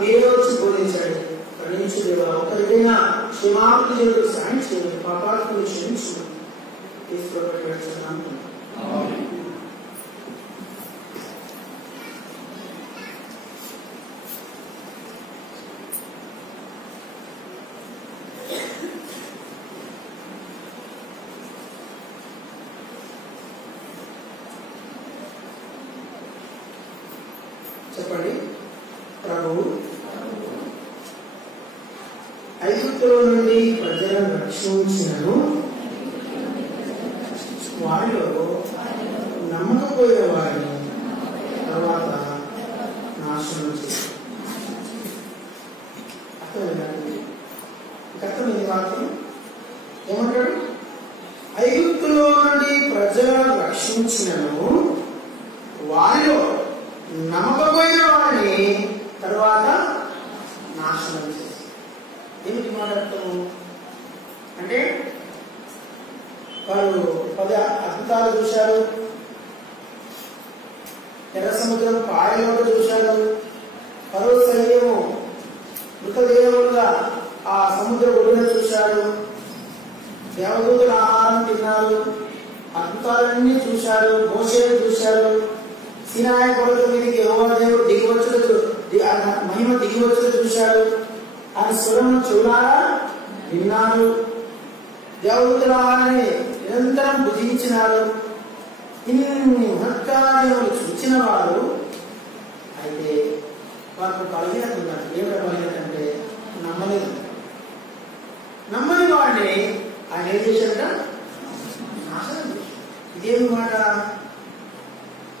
మీరే వచ్చి బోధించండి. కరుణించు దేవా, ఒకరికైనా క్షమాపణ చేయడం సాయం చేయండి, పాపాలను క్షమించు. చెప్పండి. ప్రభువు ఐగుప్తులో నుండి ప్రజలను రక్షించినను వారిలో నమ్మకపోయిన వారిని తర్వాత నాశనం చేశారు. అర్థమైందండి? అర్థమైంది వాక్యం ఏమంటాడు? ఐగుప్తులో నుండి ప్రజలను రక్షించినను వారిలో నమ్మకపోయిన వారిని తర్వాత నాశనం చేశారు. ఏమిటి మాట్లాడతాము అంటే వారు 10 అద్భుతాలు చూశారు, ఎర్ర సముద్రం పాయలోట చూశారు, ఫరో సైన్యము మృతదేహములుగా ఆ సముద్ర ఒడ్డున చూశారు, దేవదూతల ఆహారం తిన్నారు, అద్భుతాలన్నీ చూశారు, మోషేను చూశారు, సీనాయి పర్వతం మీదకి యెహోవా దేవుడు మహిమ దిగివచ్చుట చూశారు, ఆయన స్వరమును చెవులారా విన్నారు, దేవదూతల ఆహారాన్ని నిరంతరం భుజించినారు. ఇన్ని మహత్కార్యములు చూచిన వారు అయితే వారికి బలహీనత ఉన్నారు. ఏమిటో బలహీనత అంటే నమ్మలేదు. నమ్మని వాడిని ఆయన ఏం చేశారట? నాశనం చేశారు. ఇదేమి మాట?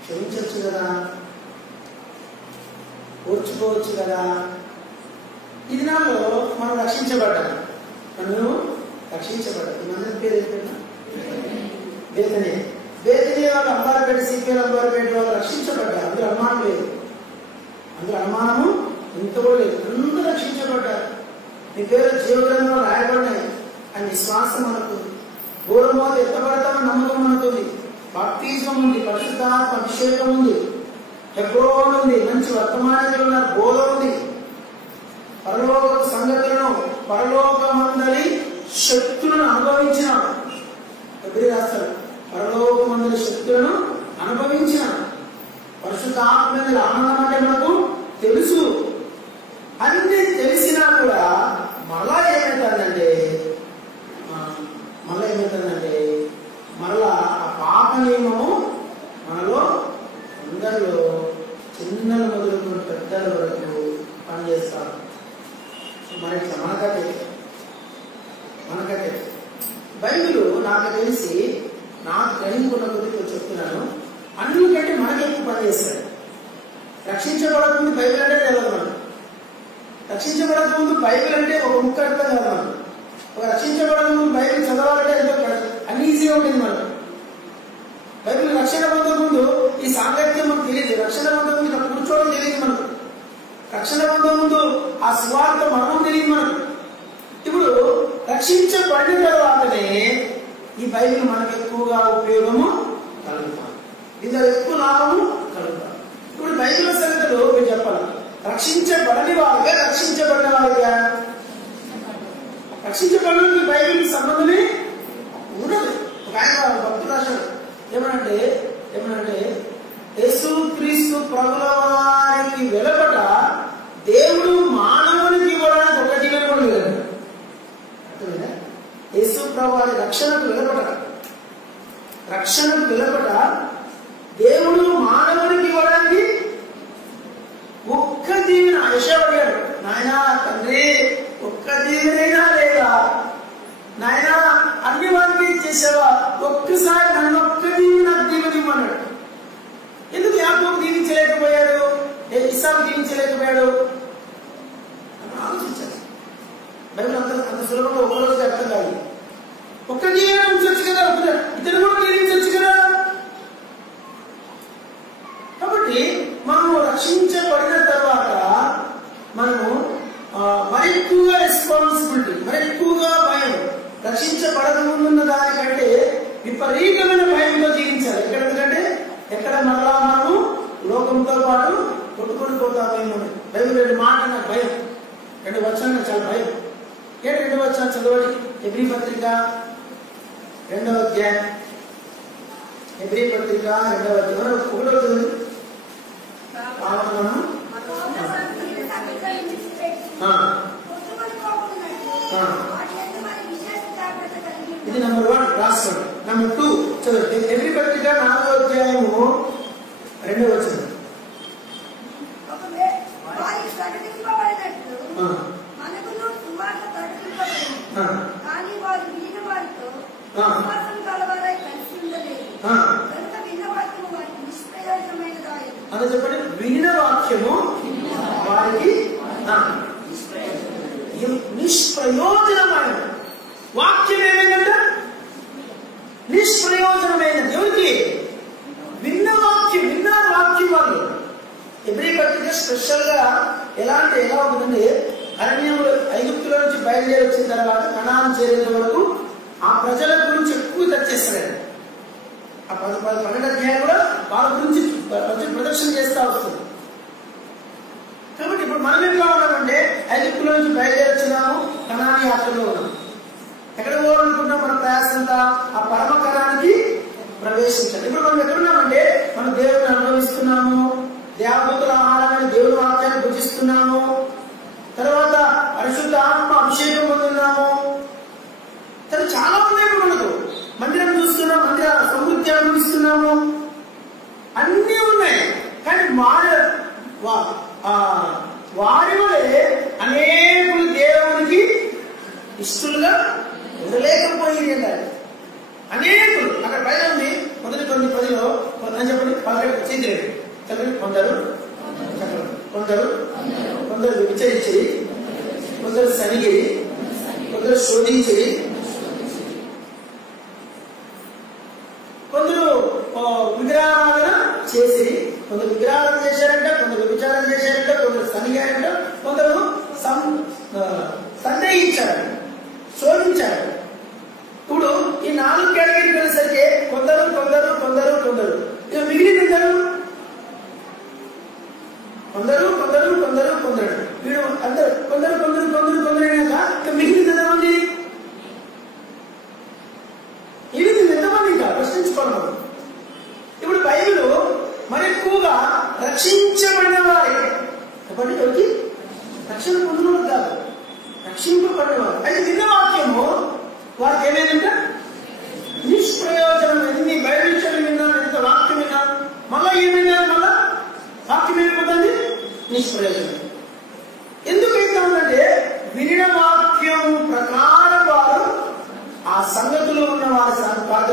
క్షమించవచ్చు కదా, ఓర్చుకోవచ్చు కదా. ఈ దినాల్లో మనం రక్షించబడ్డాం. మనం రక్షించబడ్డాం. ఈ మందిరం పేరు ఏంటన్నా? బేతనే. బేతనే వాళ్ళు అంబారపేట, సిపిఎల్ అంబారపేట వాళ్ళు రక్షించబడ్డారు. అందులో అనుమానం లేదు, అందులో అనుమానము ఇంత కూడా లేదు. అందరూ రక్షించబడ్డారు. నీ పేరు జీవగ్రంథంలో రాయబడినాయి అని విశ్వాసం మనకుంది. ఘోరమోత ఎత్తబడతామని నమ్మకం మనకుంది. బాప్తిజం ఉంది, పరిశుద్ధాత్మ అభిషేకం ఉంది, హెబ్రోన్ ఉంది, మంచి వర్తమానాలు ఉన్న బోధ ఉంది, పరలోక సంగతులను పరలోకమందలి శక్తులను అనుభవించిన రాస్తారు. పరలోకమందలి శక్తులను అనుభవించిన పరిశుద్ధాత్మ ఆనందం అంటే మనకు తెలుసు. అన్ని తెలిసినా కూడా మళ్ళా ఏమవుతుందంటే మరలా ఆ పాప నియమము మనలో అందరిలో చిన్నలు మొదలుకొని పెద్దల వరకు పనిచేస్తారు. మరి మనకైతే బైబిల్ నాకు తెలిసి నాకు గ్రహింపున్న కొద్దిగా చెప్తున్నాను, అన్నికంటే మనకి ఎక్కువ పనిచేస్తాడు. రక్షించబడకముందు బైబిల్ అంటే తెలియదు మనం. రక్షించబడకముందు బైబిల్ అంటే ఒక ముక్క అర్థం కాదు మనం. ఒక రక్షించబడకముందు బైబిల్ చదవాలంటే ఎంతో అన్ఈజీగా ఉంటుంది మనం. బైబిల్ రక్షణ పొందకముందు ఈ సాంగత్యం మనకు తెలియదు. రక్షణ పొందకముందు ఇక్కడ కూర్చోవడం తెలియదు మనకు. రక్షణ పొందకముందు ఆ స్వార్థ మరణం తెలియదు మనకు. ఇప్పుడు రక్షించబడిన తర్వాతనే ఈ బైబిల్ మనకు ఎక్కువగా ఉపయోగము కలుగుతాం, ఇందులో ఎక్కువ లాభము కలుగుతాం. ఇప్పుడు బైబిల్ సంగతులు మీరు చెప్పాలి. రక్షించబడని వారిగా, రక్షించబడిన వారిగా? రక్షించబడిన బైబిల్ సంబంధమే ఉండదు. ఒక ఆయన భక్తులు రాశాడు, ఏమనంటే యేసు క్రీస్తు ప్రభుల వారికి వెలుపట దేవుడు మానవునికి ఇవ్వడానికి ఒక జీవన కూడా లేదు. అర్థమైందా? యేసు ప్రభు వారి రక్షణకు వెలుపట దేవుడు మానవునికి ఇవ్వడానికి ఒక్క దీవెన. యెషయా అడిగాడు, నాయనా తండ్రి ఒక్క దీవెనైనా లేదా? నాయనా అన్ని వారికి చేసావా? ఒక్కసారి నన్ను ఒక్క దీవెనిమ్మన్నాడు. ఎందుకు యాకోబు దీవించలేకపోయాడు, ఇస్సాకు దీవించలేకపోయాడు అని ఆలోచించారు. బైబిల్ అంత సులభంగా ఒకరోజు అర్థం కాదు. ఒక్క దీవెన ఉంచొచ్చు కదా, ఇతను కూడా దీవించవచ్చు కదా. కాబట్టి మనము రక్షించబడిన తర్వాత మనము మరి ఎక్కువగా రెస్పాన్సిబిలిటీ, మరి ఎక్కువగా భయం, రక్షించబడక ముందున్న దానికంటే విపరీతమైన భయంతో జీవించాలి. ఎందుకంటే ఎక్కడ మరలా మనము లోకంతో పాటు కొట్టుకొని పోతామేమో. బైబిల్ 2 మాటలు నాకు భయం, 2 వచనాలు నాకు చాలా భయం. ఏంటి 2 వచనాలు చదవండి. హెబ్రీ పత్రిక 2వ అధ్యాయం, హెబ్రీ పత్రిక 2వ అధ్యాయం 1వ చదువు. ఇది నంబర్ 1 రాసుకోండి. నంబర్ 2 చదవండి. హెబ్రీ పత్రిక 4వ అధ్యాయము 2వ వచనం. అని చెప్పండి. వినిన వాక్యము వారికి నిష్ప్రయోజనమైన వాక్యం ఏమైందంట? నిష్ప్రయోజనమైన. దేవుడికి విన్న వాక్యం వాళ్ళు. హెబ్రీ పత్రిక స్పెషల్ గా ఎలా ఉంటుందంటే, అరణ్యంలో ఐగుప్తుల నుంచి బయలుదేరి వచ్చిన తర్వాత కనాను చేరేంత వరకు ఆ ప్రజల గురించి ఎక్కువ తెచ్చేస్తాడు. ఆ 12వ అధ్యాయం కూడా వాళ్ళ గురించి ప్రదర్శన చేస్తూ వస్తుంది. కాబట్టి ఇప్పుడు మనం ఎట్లా ఉన్నామంటే, ఐగుప్తుల నుంచి బయలుదేరి వచ్చినాము, కనాను యాత్రలో ఉన్నాం. ఎక్కడ పోవాలనుకుంటున్నాం? మన ప్రయాసంతా ఆ పరమ కణానికి ప్రవేశించాలి. ఇప్పుడు మనం ఎక్కడున్నామంటే, మనం దేవుడిని అనుభవిస్తున్నాము, దేవదూతల ఆహారాన్ని దేవుడి వాక్యాన్ని భుజిస్తున్నాము, తర్వాత పరిశుద్ధ ఆత్మ అభిషేకం పొందుతున్నాము. చాలా ఉన్నాయి. మనకు మందిరం చూస్తున్నాం, మందిర సమృద్ధి అనుభవిస్తున్నాము, అన్నీ ఉన్నాయి. కానీ వారి వలె అనేకులు దేవునికి ఇష్టలుగా ఉండలేకపోయింది అన్నారు. అనేకులు అక్కడ పైన ఉంది. మొదటి 10లో అని చెప్పండి, పలకటి చేతిరేడు చెప్పండి. కొందరు విచరించి, కొందరు సనిగిరి, కొందరు శోధించి, కొందరు విగ్రహారాధన చేసి, కొందరు విగ్రహారాధన చేశారంట, కొందరు విచారణ చేశారంట, కొందరు సనిగారంట, కొందరు సందేహించారు, శోధించారు. ఇప్పుడు ఈ 4 కేటగిరీకి వెళ్ళేసరికి కొందరు ఇక మిగిలిన కొందరు వీడు అందరు కొందరు అయినాక ఇక మిగిలిన ఎంతమంది? ఇది ఎంతమంది ఇంకా ప్రశ్నించుకోవడం. ఇప్పుడు బైబిల్ మరి ఎక్కువగా రక్షించబడిన వారే చెప్పండి, ఎవరికి? రక్షణ పొందిన కాదు, రక్షింపబడిన వారు. అయితే విన్న వాక్యము వారికి ఏమైందంటే నిష్ప్రయోజనం. ఎన్ని బైబిల్ విన్నాను, ఎంత వాక్యం విన్నాను, మళ్ళా ఏమైనా మళ్ళా వాక్యం ఏమైపోతుంది? నిష్ప్రయోజనం. ఎందుకు అవుతుందంటే, వినిన వాక్యం ప్రకారం వారు ఆ సంగతులు ఉన్న వారు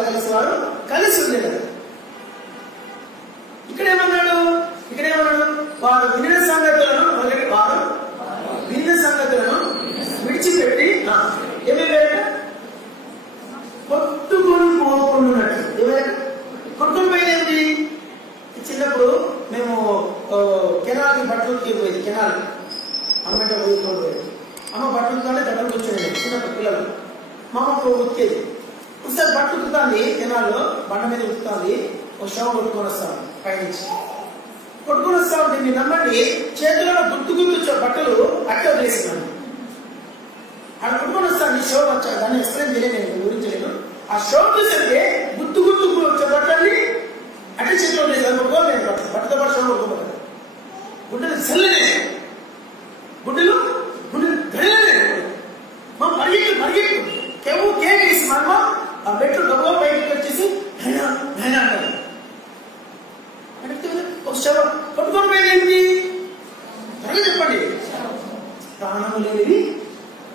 కలిసి వారు కలిసి ఉండేది. ఇక్కడేమన్నాడు? వారు వినిన సంగతులను విడిచిపెట్టి ఏమైనా కొట్టుకొని పోకున్నట్టు. ఏమైనా కొట్టుకొని పోయేది? చిన్నప్పుడు మేము కెనాల్కి బట్టలు పోయేది. కెనాల్ అమ్మంట పోయేది. అమ్మ బట్టలు కానీ బట్టలు కూర్చోండి. చిన్నప్పుడు పిల్లలు మా అమ్మ ఉతికేది. ఒకసారి బట్టలు ఉతుకుతుంది, కెనాల్లో బండ మీద ఉతుకుతుంది. ఒక షవ కొట్టుకొని వస్తాను, పైనుంచి కొట్టుకొని వస్తా ఉంటే మీరు నమ్మండి, చేతిలో గుర్తు బట్టలు అట్టే వదిలేసినాను. అక్కడ కొట్టుకొని వస్తాను. ఈ షో వచ్చాను, దాన్ని ఎక్స్ప్లెయిన్ చేయలేదు, నేను వివరించలేదు. ఆ షో చూసంటే గుర్తు వచ్చే బట్టల్ని అంటే చేతిలో వదిలేసాను. కొట్టుకోలేదు, బట్టతో పాటు షో కొట్టుకోలేదు. గుడ్డలు చల్లనే, గుడ్డలు గడలే. మా పరిగెట్టు కేక్ వేసి మా అమ్మ ఆ బెట్లు డబ్బు బయటకు వచ్చేసి అంటారు. ఒక శవ కొట్టుకొని పోయేది త్వరగా చెప్పండి. ప్రాణము లేనివి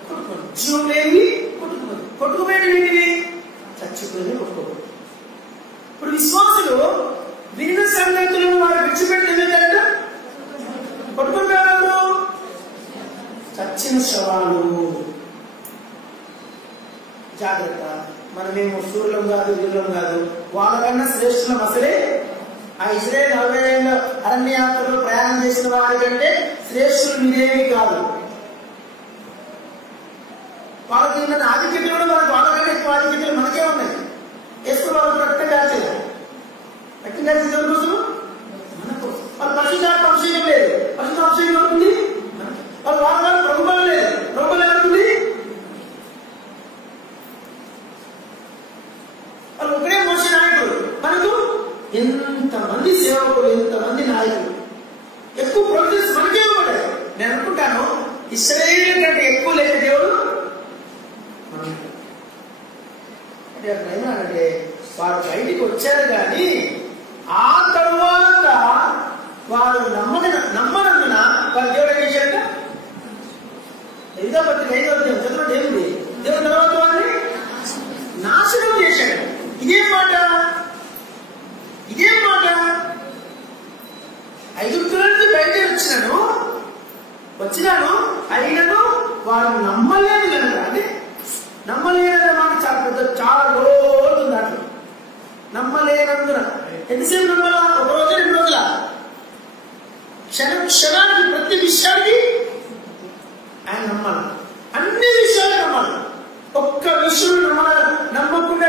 కొట్టుకోండి, జీవం లేనివి కొట్టుకుపోయేది ఏంటివి? చచ్చిపోయి కొట్టుకోకూడదు. ఇప్పుడు విశ్వాసులు విన్న సంగతులను వారు విడిచిపెట్టి ఏదంటే కొట్టుకొని పోయారు. చచ్చిన శవాలు. జాగ్రత్త, మనమేమో సూర్యులం కాదు, వీరులం కాదు, వాళ్ళకన్నా శ్రేష్ఠులం. అసలే ఆ ఇజ్రాయేల్ 40 ఏళ్ళ అరణ్య యాత్రలో ప్రయాణం చేసిన వారి కంటే శ్రేష్ఠులు మీరేమీ కాదు. వాళ్ళకి ఉన్న ఆధిక్యతలు కూడా మనకు వాళ్ళకంటే ఎక్కువ ఆధిక్యతలు మనకే ఉన్నాయి. వేసుకున్న వాళ్ళకి రక్తం కాల్చేది ఎవరి కోసం? మన కోసం. వాళ్ళ పరిశుద్ధాత్మ అభిషేకం లేదు. అభిషేకం అవుతుంది. వాళ్ళు వారు ప్రభుత్వం లేదు, ప్రభుత్వం ఏమవుతుంది? వాళ్ళు ఒకరే మోసే నాయకుడు. మనకు ఎంతమంది సేవకులు, ఎంతమంది నాయకులు, ఎక్కువ ప్రొఫెసర్స్ మనకే ఇవ్వబడ్డాయి. నేను అనుకుంటాను ఇశ్రాయేలు కంటే ఎక్కువ లేక దేవుడు అంటే వారు బయటికి వచ్చారు కానీ ఆ తరువాత వారు నమ్మనందున వారు దేవుడు ఏం చేశారట? ఎనిమిదో పత్రిక 5వ అధ్యాయం చదవండి. ఏమిటి? దేవుడు తర్వాత వారిని నాశనం చేశాడు. ఇదేం మాట? ఇదేం మాట? ఐగుప్తు నుంచి బయట వచ్చినాను అయినను వారు నమ్మలేదు కనుక. అంటే నమ్మలేదన్న మాట చాలా పెద్ద, చాలా రోజు దాంట్లో నమ్మలేనందున. ఎంతసేపు నమ్మాలా? ఒక రోజు 2 రోజుల? క్షణానికి ప్రతి విషయానికి ఆయన నమ్మాలి. అన్ని విషయాలు నమ్మాలి. ఒక్క విషయం నమ్మకుండా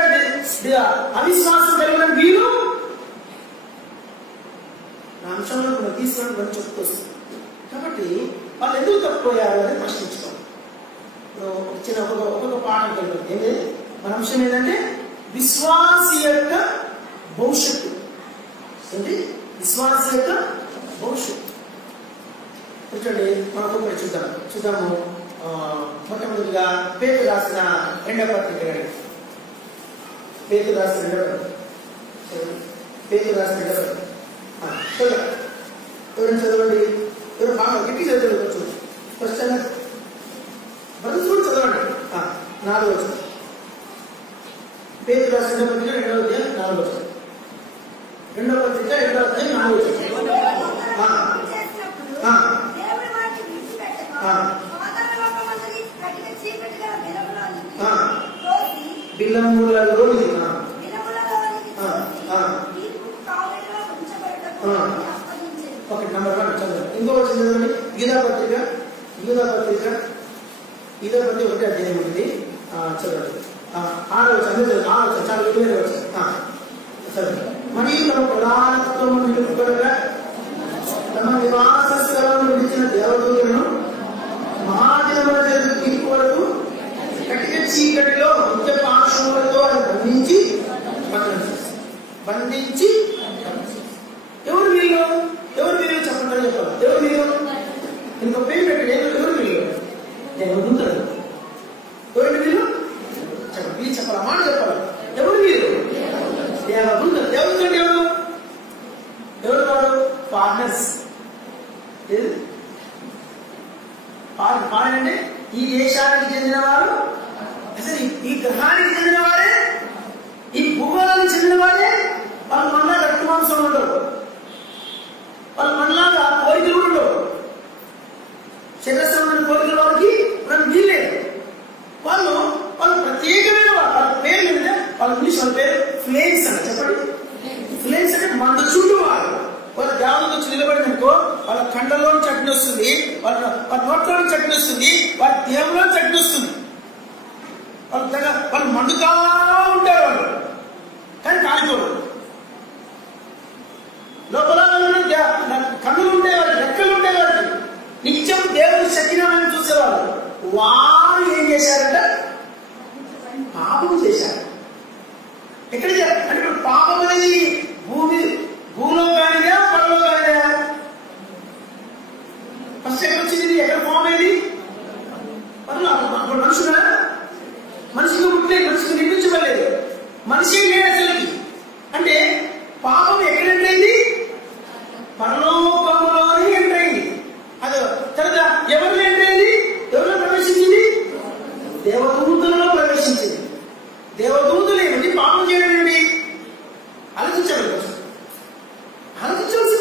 అవిశ్వాసం కలిగిన వీరు నా అంశంలో మనం తీసుకుని మనం చెప్పుకొస్తుంది. కాబట్టి వాళ్ళు ఎందుకు తప్పిపోయారు అని ప్రశ్నించుకోవాలి. చిన్న ఒక్కొక్క పాఠం కలిగింది. ఏంటి మన అంశం? ఏంటంటే విశ్వాసి యొక్క భవిష్యత్తు. ఏంటి? విశ్వాసి యొక్క భవిష్యత్తు. చూడండి, మనం ఒక్కొక్కటి చూద్దాము. మొట్టమొదటిగా పేతురు రాసిన 2వ పత్రిక. పేతురు రాసిన 2వ పత్రిక. చదవండి. ఎవరు బాగా గట్టి చదవచ్చు. ఫస్ట్ బదులు కూడా చదవండి. 4వ వచనం. పేతురు రాసిన 2వ పత్రిక 2వ అధ్యాయం 4వ వచనం. 2వ పత్రిక 2వ అధ్యాయం 4వ వచనం. బిల్లములలో ఒకటి నంబర్ 1 చదవండి. ఇంకో చదవండి. గీతా పత్రిక 1వ అధ్యాయం ఉంటుంది. చదవండి. 6వ వచనం. చాలా విలువైన వచనం. చదవండి. మరియు తమ ప్రధానత్వం నిలుపుకొనగా తమ నివాస స్థలం విడిచిన దేవదూతలను మహాదినముల తీర్పు వరకు కటిక చీకటిలో నిత్య పాశములతో ఆయన బంధించి ఎవరు వీళ్ళు? చెప్పండి. ఎవరు వీళ్ళు? ఇంకో పేరు పెట్టండి. ఎవరు వీళ్ళు? దేవదూతలు. ఎవరు వీళ్ళు? చెప్పండి. వీళ్ళు చెప్పాలి, మాట చెప్పాలి. ఎవరు వీళ్ళు? దేవదూతలు. దేవదూతలు ఎవరు వారు? పార్ట్నర్స్. పాడంటే ఈ దేశానికి చెందిన వారు, అసలు ఈ గ్రహానికి చెందిన వారే, ఈ భూగోళానికి చెందిన వారే. వాళ్ళు మనలా రక్త మాంసం ఉండవు, వాళ్ళు మనలాగా కోరికలు ఉండవు. శరీరమైన కోరికల వారికి మనం వీల్లేదు. వాళ్ళు ప్రత్యేకమైన వారు. వాళ్ళ పేరు ఏమిటంటే వాళ్ళ ఇంగ్లీష్ వాళ్ళ పేరు ఫ్లేమ్స్ అని. చెప్పండి. ఫ్లేమ్స్ అంటే మంద చుట్టూ వారు. వాళ్ళ దేవతకు వచ్చి నిలబడిందనుకో వాళ్ళ కండలో చట్నీ వస్తుంది, వాళ్ళ నోట్లో చట్నీ వస్తుంది, వాళ్ళ దేహంలో చట్నీ వస్తుంది. వాళ్ళు మండుతా ఉంటారు వాళ్ళు, కానీ కాలిపోరు. లోపల కన్నులు ఉంటాయి వారికి, రెక్కలు ఉంటాయి వారికి. నిత్యం దేవుని శక్తిని చూసేవాళ్ళు. వారు ఏం చేశారంట? పాపం చేశారు. ఎక్కడ అంటే ఇప్పుడు పాపం అనేది భూమిలో కానిదా పరలో కానిదా? ఫస్ట్ ఎక్కడ వచ్చింది? ఎక్కడ ఫామ్ అయింది? అప్పుడు మనుషులా? మనిషిగా పుట్టలేదు, మనిషికి నిర్మించబడలేదు. మనిషి లేదు అసలుకి. అంటే పాపం ఎక్కడ ఎంటైంది? పరలోకంలోనే ఎంటైంది. అది తర్వాత ఎవరిలో ఎంటైంది? ఎవరిలో ప్రవేశించింది? దేవదూతలలో ప్రవేశించింది. దేవదూతలు ఏమిటి? పాపం చేయడం ఏమిటి? ఆలోచించవలసిన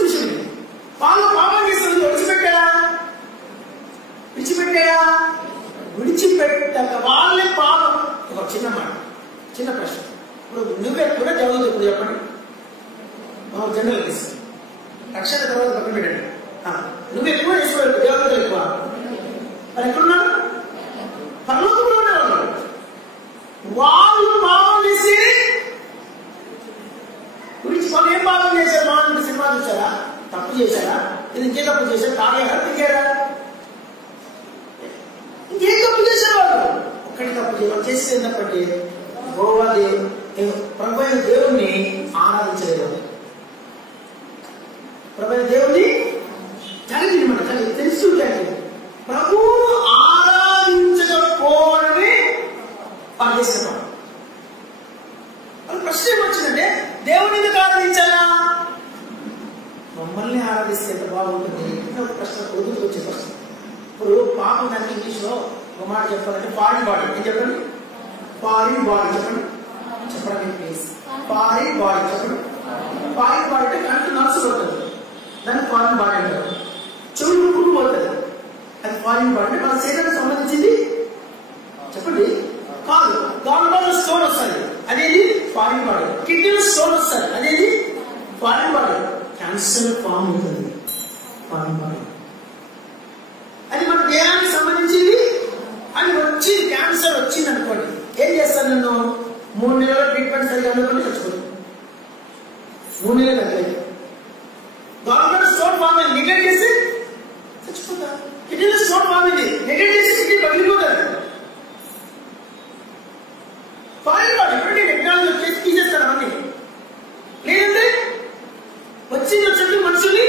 విషయం ఏంటి? వాళ్ళు పాపం చేస్తున్నది విడిచిపెట్టాక వాళ్ళే పాపం. ఒక చిన్న మాట, చిన్న ప్రశ్న. ఇప్పుడు నువ్వే కూడా దేవదూత. ఇప్పుడు చెప్పండి. జనరల్ తీసుకోండి. రక్షణ తర్వాత పక్కన పెట్టండి. నువ్వు ఎక్కువ వేసుకోవాలి, దేవతలు ఎక్కువ. మరి ఎక్కడున్నాడు? పరలోకంలో ఉండేవాళ్ళు. వాళ్ళు పాపం చేసి వాళ్ళు ఏం పాపం చేశారు? మనం సినిమా చూసారా? తప్పు చేశారా? ఇది ఇంకే తప్పు చేశారు? తాగేయారా? తప్పంటే వాళ్ళు చేసేది తప్పంటే ప్రభు అయిన దేవుణ్ణి ఆరాధించలేదు. ప్రభు అయిన దేవుణ్ణి కలిగి మన కలిగి తెలుసుంటే ప్రభు ఆరాధించకపోవడమే వాళ్ళు చేసిన పని. వాళ్ళ ప్రశ్న ఏమొచ్చిందంటే దేవుని ఎందుకు ఆరాధించాలా, మమ్మల్ని ఆరాధిస్తే ఎంత బాగుంటుంది ప్రశ్న వదులుకు వచ్చే ప్రశ్న. ఇప్పుడు పాపం దానికి ఇంగ్లీష్ లో ఒక మాట చెప్పాలంటే ఫారిన్ బాడీ. ఏం చెప్పండి? ఫారిన్ బాడీ చెప్పండి. చెప్పండి ప్లీజ్. ఫారిన్ బాడీ చెప్పండి. ఫారిన్ బాడీ అంటే కంటి నర్సు పడుతుంది, దాన్ని ఫారిన్ బాడీ అంటారు. చెవులు పుట్టు పడుతుంది, అది ఫారిన్ బాడీ. అంటే మన శరీరానికి సంబంధించింది చెప్పండి కాదు. దానిలో స్టోన్ వస్తుంది, అదేది ఫారిన్ బాడీ. కిడ్నీలో స్టోన్ వస్తుంది, అదేది ఫారిన్ బాడీ. క్యాన్సర్ ఫామ్ అవుతుంది ఫారిన్ బాడీ, అది మన దేహానికి సంబంధించింది. అని వచ్చి క్యాన్సర్ వచ్చింది అనుకోండి, ఏం చేస్తాను నన్ను 3 నెలల ట్రీట్మెంట్ సరిగా అనుకోండి చచ్చిపోతుంది. 3 నెలలు అట్లయితే గవర్నమెంట్ స్టోన్ ఫామ్ అయింది, నెగ్లెక్ట్ చేసి చచ్చిపోతా. కిడ్నీలో స్టోన్ ఫామ్ అయింది, నెగ్లెక్ట్ చేసి కిడ్నీ పగిలిపోతుంది. ఫారిన్ బాడీ ఇప్పటికే టెక్నాలజీ వచ్చేసి తీసేస్తారు అవన్నీ. లేదంటే వచ్చింది మనుషుల్ని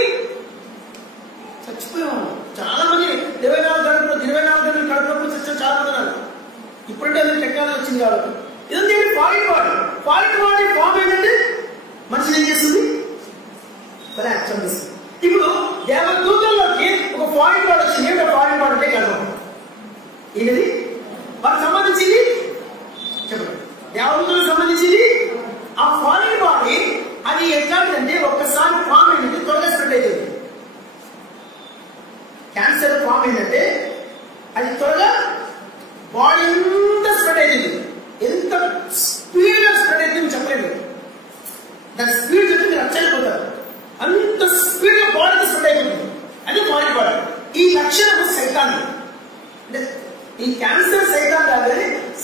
చచ్చిపోయాము. చాలా మంది 24 గంటలు కడుపులో చచ్చిన చాలా మంది ఉన్నారు. ఇప్పుడంటే అది టెక్నాలజీ వచ్చింది కాబట్టి. ఇదంతా foreign body. Foreign body form ఏంటంటే మనుషులు ఏం చేస్తుంది, ఇప్పుడు దేవదూతల్లోకి ఒక ఫారిన్ బాడీ వచ్చింది. ఏంటో ఫారిన్ బాడీ అంటే గర్భం. ఏంటది వాళ్ళకి సంబంధించింది చెప్పండి. దేవదూతలకు సంబంధించింది ఆ ఫారిన్ బాడీ. అది ఎట్లాంటిదంటే ఒక్కసారి ఫామ్ ఏంటంటే త్వరగా స్ప్రెడ్ అవుతుంది. క్యాన్సర్ ఫామ్ ఏంటంటే అది త్వరగా బాడీ ఎంత స్ప్రెడ్ అవుతుంది, ఎంత స్పీడ్ గా స్ప్రెడ్ అవుతుంది చెప్పలేదు. దాని స్పీడ్ చెప్తే మీరు అచ్చడిపోతారు. అంత స్పీడ్ గా బాడీకి స్ప్రెడ్ అవుతుంది, అది ఫారిన్ బాడీ. ఈ లక్షణం సైతాన్. అంటే ఈ క్యాన్సర్ సైతాన్ కాదు,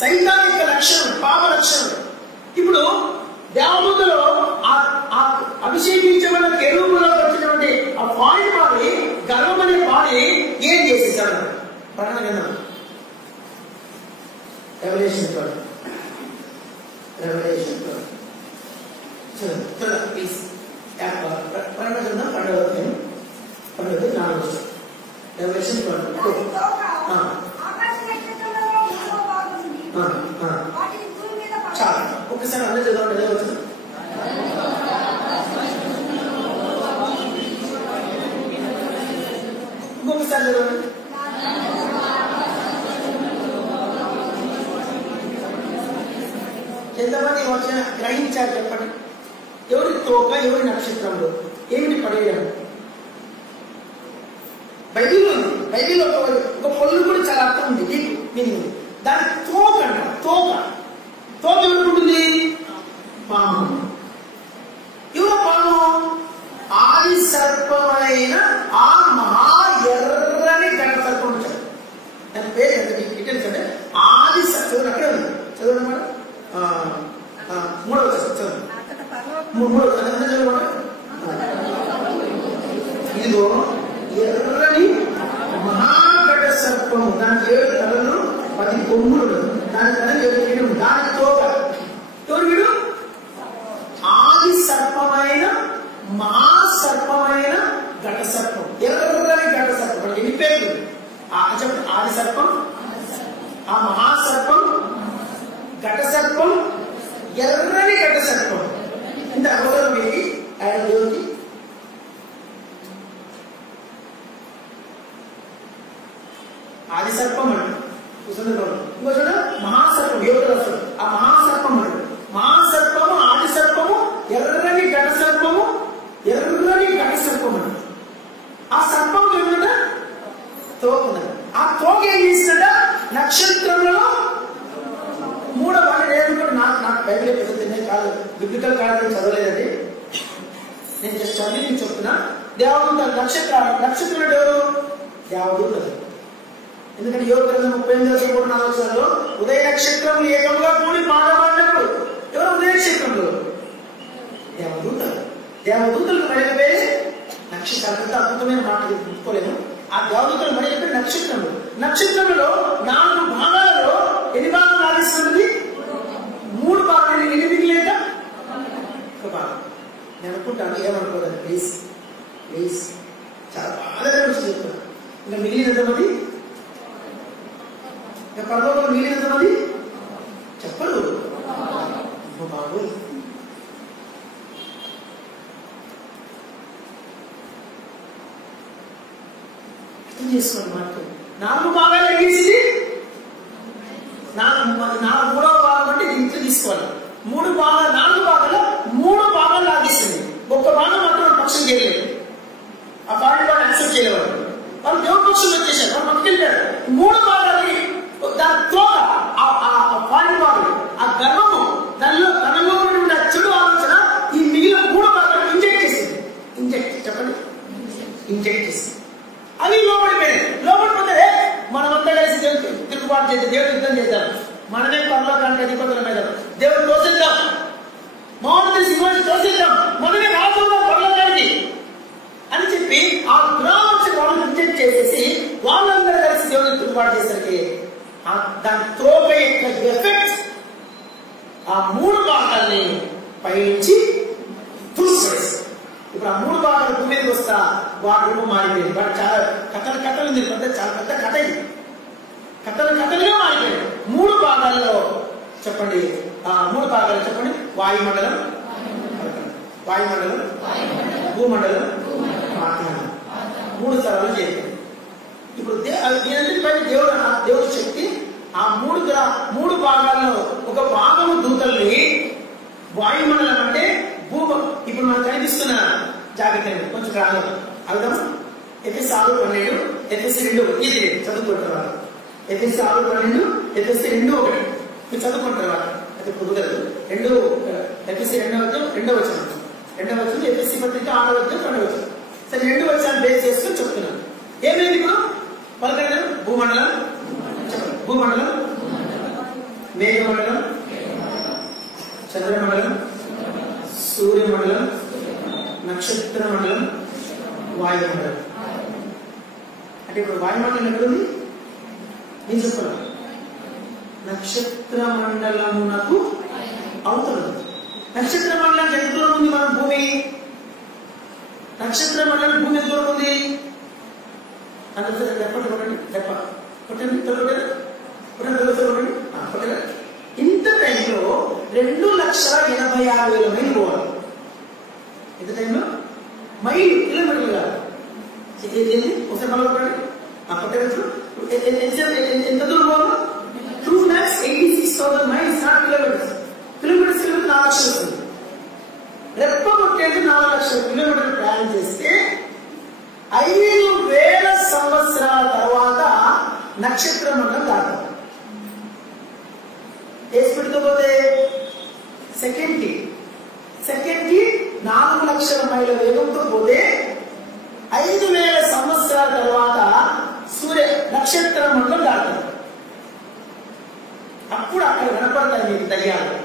సైతాన్ యొక్క లక్షణం, పాప లక్షణం. ఇప్పుడు దేవదూతలో అభిషేకించబడిన కెరూబులో వచ్చినటువంటి ఆ ఫారిన్ బాడీ, గర్వం అనే బాడీ ఏం చేసేసాడు? ప్రణగణం రెవల్యూషన్ ప్లీజ్. ప్రణగణం 12 4 రెవల్యూషన్ చాలా ఒక్కసారి అన్నీ చదవండి. వచ్చిన ఇంకొకసారి చదవండి. ఎంతమంది వచ్చిన గ్రహించారు చెప్పండి. ఎవరి తోక, ఎవరి నక్షత్రంలో ఏమిటి పడేయడం? బైబిల్లో ఉంది. బైబిల్లో ఒక పొల్లు కూడా చాలా అర్థం ఉంది, డీప్ మీనింగ్ ఉంది. దాని తోక అంట. తోక ఎవరుకుంటుంది? పాము. ఎవరో పాము? ఆది సర్పమైన ఆ మహా ఎర్రని గంట సర్పం వచ్చాడు. దాని పేరు ఎంత డీటెయిల్స్ అంటే ఆది సర్పం. అక్కడే ఉంది, చదవండి మేడం. 3వ చదవండి. 3వ చదవండి. ఇదిగో ఎర్రని మహాగట సర్పము, దాని 7 తలలు 10 కొమ్ములు, దాని తల 7 కిరీటం, దాని తోక. ఎవరు వీడు? ఆది సర్పమైన మహాసర్పమైన ఘట సర్పం, ఎర్రని ఘట సర్పం. ఎన్ని పేర్లు చెప్పండి? ఆది సర్పం, ఆ మహాసర్పం, ఘట సర్పం, ఎర్రని ఘట సర్పం. ఇంత అవసరం ఏంటి ఆయన దేవుడికి? ఆది సర్పం అంట ఇంకో చూడ మహాసర్పం. యోగులు వస్తుంది ఆ మహాసర్పం అంట. మహాసర్పము, ఆది సర్పము, ఎర్రని ఘట సర్పము, ఎర్రని ఘట సర్పం అంట. ఆ సర్పం ఏమిటంట? తోక ఉన్నది. ఆ తోక ఏం చేసిందట? నక్షత్రంలో 3వ నేను కూడా నాకు బైబిల్ పెద్దనే కాదు, బిబ్లికల్ కాదు, చదవలేదండి. నేను జస్ట్ చదివి నేను చెప్తున్నా. దేవదూత నక్షత్రం ఎవరు? దేవదూతలు. ఎందుకంటే యోగ గ్రంథం 38:4 ఉదయ నక్షత్రములు ఏకంగా కూడి మాట్లాడినప్పుడు ఎవరు ఉదయ నక్షత్రంలో? దేవదూతలు. దేవదూతలకు మరొక పేరే నక్షత్రాలు. ఎంత అద్భుతమైన మాట చెప్పుకోలేము. ఆ దేవదూతలు మరొక పేరు నక్షత్రములు. నక్షత్రములో 4 భాగాలలో ఎన్ని భాగాలు? 4 నేను అనుకుంటాను, ఏమనుకోదండి ప్లీజ్ ప్లీజ్, చాలా బాగా విషయం చెప్తాను. ఇంకా మిగిలినంతమంది, ఇంకా పరలోకంలో మిగిలినంతమంది చెప్పరు బాబు. అర్థం చేసుకోండి మాట. 4 భాగాలు లెక్కించింది, 3వ భాగం అంటే ఇంట్లో తీసుకోవాలి. 4 భాగాలు 3 భాగాలు లాగేసింది. ఒక్క భాగం మాత్రం పక్షం చేయలేదు. ఆ పార్టీ వాళ్ళు యాక్సెప్ట్ చేయలేవాడు. వాళ్ళు దేవుడి పక్షం వచ్చేసారు, వాళ్ళు పట్టుకెళ్ళారు. 3 భాగాలని దాని తోక, ఆ పార్టీ భాగం, ఆ గర్వము, తనలో ఉన్నటువంటి ఆ చెడు ఆలోచన ఈ మిగిలిన 3 భాగాలు ఇంజెక్ట్ చేసింది. చెప్పండి, ఇంజెక్ట్ చేసింది. అవి లోపడిపోయాయి. లోపడిపోతే మనమంతా కలిసి దేవుడు తిరుగుబాటు చేద్దాం, దేవుడు యుద్ధం చేద్దాం, మనమే పరలోకానికి అధిపతుల మీద దేవుడు తోసిద్దాం, మౌన సింహాన్ని తోసిద్దాం, మనమే రాజుగా పరలోకానికి అని చెప్పి ఆ గ్రామం వాళ్ళు ఇంజెక్ట్ చేసేసి వాళ్ళందరూ కలిసి దేవుడిని తిరుగుబాటు చేసరికి దాని త్రోప యొక్క ఎఫెక్ట్ ఆ 3 భాగాల్ని పైనుంచి తుడిసివేస్తారు. ఇప్పుడు ఆ 3 భాగాలు భూమి మీదకి వస్తా వాటి రూపం మారిపోయింది. వాడు చాలా కథలు ఉంది, చాలా పెద్ద కథ ఇది. కథలుగా మారిపోయింది. 3 భాగాల్లో చెప్పండి, 3 భాగాలు చెప్పండి. వాయుమండలం, భూమండలం, ఆత్మమండలం, 3 స్థలాలు చేయాలి. ఇప్పుడు దీనంతటిపైన దేవుడి శక్తి ఆ 3 భాగాల్లో ఒక భాగము దూతల్ని, వాయుమండలం అంటే ఇప్పుడు మనకు కనిపిస్తున్న జాగ్రత్త కొంచెం రాను అర్థం. ఎఫెసీ 6:12, ఎఫెసీ 2 ఇది చదువుకుంటారు. ఎఫెసీ 6:12, ఎఫెసీ 2:1 మీరు చదువుకుంటారు. అది కుదరదు. ఎఫెసీ 2వ వచనం, ఎఫెసీ పత్రిక 6వ అధ్యాయం 2వ వచనం. సరే, 2 వచనాలు బేస్ చేసుకుని చెప్తున్నాను. ఏమైంది ఇప్పుడు పలకండి. భూమండలం, భూమండలం, మేఘమండలం, చంద్రమండలం, సూర్యమండలం, నక్షత్ర మండలం, వాయుమండలం. అంటే ఇప్పుడు వాయుమండలం ఎక్కడుంది నేను చెప్తున్నాను. నక్షత్ర మండలమునకు అవతల. నక్షత్ర మండలానికి ఎంత దూరం ఉంది మన భూమి? నక్షత్ర మండలం భూమి ఎంత దూరం ఉంది? ఇంత టైంలో 2,80,000 మైళ్ళు పోవాలి. ఎంత టైంలో? మైలు, కిలోమీటర్లు కాదు. ఒకసారి మళ్ళీ ఎంత దూరం పోవాలి? 2,86,000 మైల్స్, నాట్ కిలోమీటర్స్. కిలోమీటర్స్ 4 లక్షలు వస్తుంది. రెప్ప కొట్టేది 4 లక్షల కిలోమీటర్లు ప్రయాణం చేస్తే 5,000 సంవత్సరాల తర్వాత నక్షత్ర మండలం దాటాలి. ఏ స్పీడ్తో పోతే? సెకండ్ కి 4 లక్షల మైళ్ళ వేగంతో పోతే 5,000 సంవత్సరాల తర్వాత నక్షత్ర మండలం దాటాలి. అప్పుడు అక్కడ వినపడతాయి మీకు దయ్యాలు.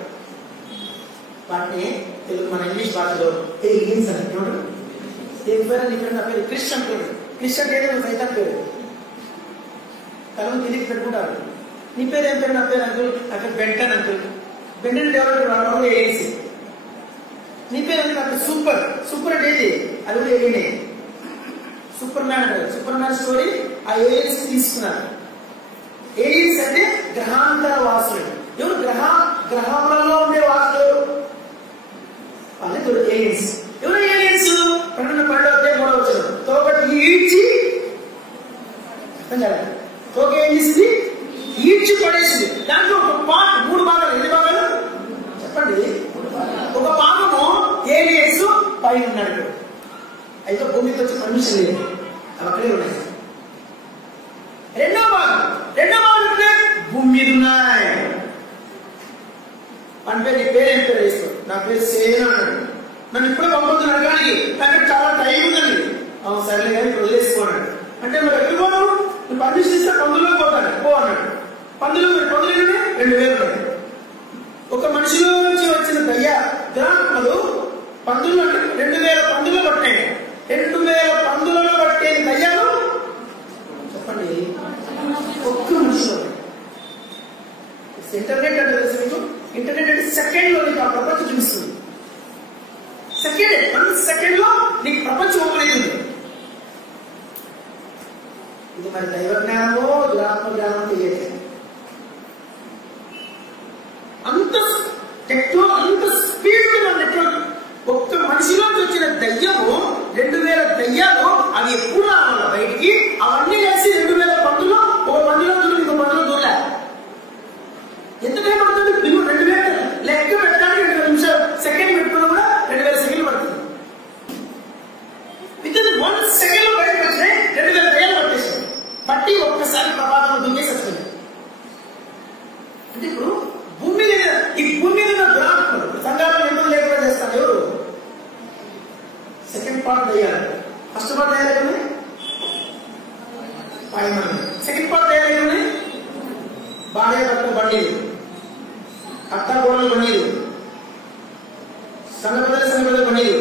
వాటిని తెలుగు మన ఇంగ్లీష్ భాషలో ఏలియన్స్ అని చూడండి. ఇక్కడ నా పేరు క్రిస్టియన్ పేరు. క్రిస్టియన్ పేరు సైతం పేరు. తలను తిరిగి పెట్టుకుంటారు. నీ పేరు ఏం పేరు? నా పేరు అంకుల్. అక్కడ Ben Ten uncle. Ben Ten develop aliens. నీ పేరు అంటే సూపర్ అంటే ఏది? అది కూడా ఏలియనే. సూపర్ మ్యాన్ స్టోరీ ఆ ఏలియన్స్ తీసుకున్నారు. ఏలియన్స్ అంటే గ్రహాంతర వాసులు. ఎవరు? గ్రహాలలో ఉండే వాసులు వాళ్ళే ఏలియన్స్. ఎవరు ఏలియన్స్? 12వ వచనం. తోకటి ఈడ్చి, తోక ఏం చేసింది? ఈడ్చి పడేసింది. దాంట్లో ఒక పార్ట్ 3 భాగాలు. ఎన్ని భాగాలు చెప్పండి? ఒక భాగము ఏలియన్స్ పైన ఉన్నాడు. అయితే భూమికి వచ్చి పర్మిషన్ లేదు, అవి అక్కడే ఉన్నాయి. రెండో భాగం భూమి మీద ఉన్నాయి. అంటే నీ పేరు ఏం పేరు వేస్తావు? నా పేరు సేన అన్నాడు. నన్ను ఇప్పుడు పంపుతున్నాడు, కానీ నాకు చాలా టైం ఉందండి. సరేలే కానీ ఇప్పుడు వదిలేసుకోన్నాడు. అంటే మరి ఎక్కడ పోను? నువ్వు పర్మిషన్ ఇస్తే పందులో పోతాడు, పో అన్నాడు. పందులు 2,000 ఉన్నాయి. ఒక మనిషిలో నుంచి వచ్చిన దయ్యాత్మలు పందులు 2,000 పందులు పట్టినాయి. 2,000 పందులలో పట్టే దయ్యాలు చెప్పండి ఒక్క మనిషిలో. ఇంటర్నెట్ అంటే తెలుసు మీకు? ఇంటర్నెట్ అంటే సెకండ్ లో నీకు ఆ ప్రపంచం చూపిస్తుంది. సెకండ్ సెకండ్ లో నీకు ప్రపంచం ఓపెన్ అయింది. ఇది మరి దైవ జ్ఞానమో దురాత్మ జ్ఞానమో తెలియదు. అంత అంత స్పీడ్ నెట్వర్క్. ఒక్క మనిషిలోకి వచ్చిన దయ్యము 2000 దయ్యాలు అవి ఎప్పుడు రావాలి బయటికి, అవన్నీ కలిసి 2000 పందులో ఒక పందులో దూరం ఇంకో పందులో దూరలే. ఎంత టైం పడుతుంది? నువ్వు 2000 లెక్క పెట్టడానికి 2 నిమిషాలు సెకండ్ పెట్టుకున్నా కూడా 2000 సెకండ్లు పడుతుంది. విత్ ఇన్ 1 సెకండ్ లో బయటకు వచ్చినాయి 2000 దయ్యాలు పట్టేసాయి. పట్టి ఒక్కసారి ప్రమాదం దుంగేసి వస్తుంది. అంటే ఇప్పుడు ఈ భూమి మీద దురాత్మలు సంఘాలను ఎందుకు లేకుండా చేస్తారు? ఎవరు? సెకండ్ పార్ట్ దయ్యాలు. ఫస్ట్ పార్ట్ దయ్యాలు సెకండ్ పార్ట్ దయ్యాలు భార్య భర్త బండీలు, అత్త కోడలు బండీలు, సంఘ పెద్దల బండీలు,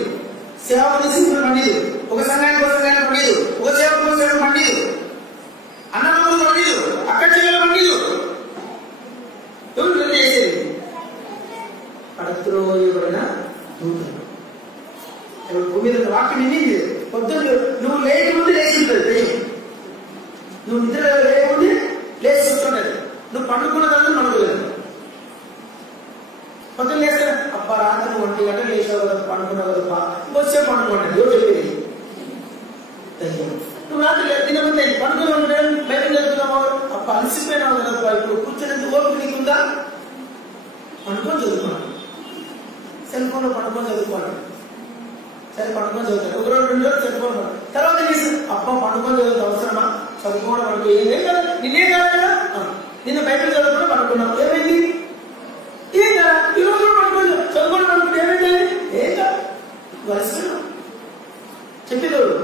సేవకులు సింపుల్ బండీలు, ఒక సంఘానికి బండీలు, ఒక సేవకులు బండీలు, అన్నదమ్ములు బండీలు, అక్క చెల్లెల బండీలు. ఎవరు చేసేది? పడత్రోయబడిన దూతలు. భూమి మీద వాక్యం నిండింది. పొద్దున్న నువ్వు లేకముందు లేచి ఉంటుంది దయ్యం. నువ్వు నిద్ర లేకముందు లేచి కూర్చుంటది. నువ్వు పండుకున్న తర్వాత పండుకోలేదు. పొద్దున్న లేస్తే అబ్బా రాత్రి 1 గంటలు లేచావు కదా, పండుకున్నావు కదబ్బా, వచ్చే పండుకోండి ఎవరు చెప్పేది? దయ్యం. నువ్వు రాత్రి తినమంది పండుకుని ఉండడం బయట చదువుతున్నావు, అబ్బా అలసిపోయినావు కదబ్బా, ఇప్పుడు కూర్చునేందుకు ఓపిక నీకుందా? పండుకొని చదువుకోండి. సెల్ ఫోన్ లో పండుకొని చదువుకోండి. సరే పండుకొని చదువుతాను, 1 రోజు 2 రోజులు చదువుకోవడం. తర్వాత అబ్బా పండుకొని చదువుతా అవసరమా? చదువుకోవడం పడుకో. ఏం కదా నిన్నే కాదు కదా, నిన్న బయట చదువుకోవడం పడుకున్నావు, ఏమైంది? ఏం కదా ఈ రోజు పడుకోలేదు, చదువుకోవడం పడుకుంటే ఏమైంది? ఏం కాదు వలసిన చెప్పేదోడు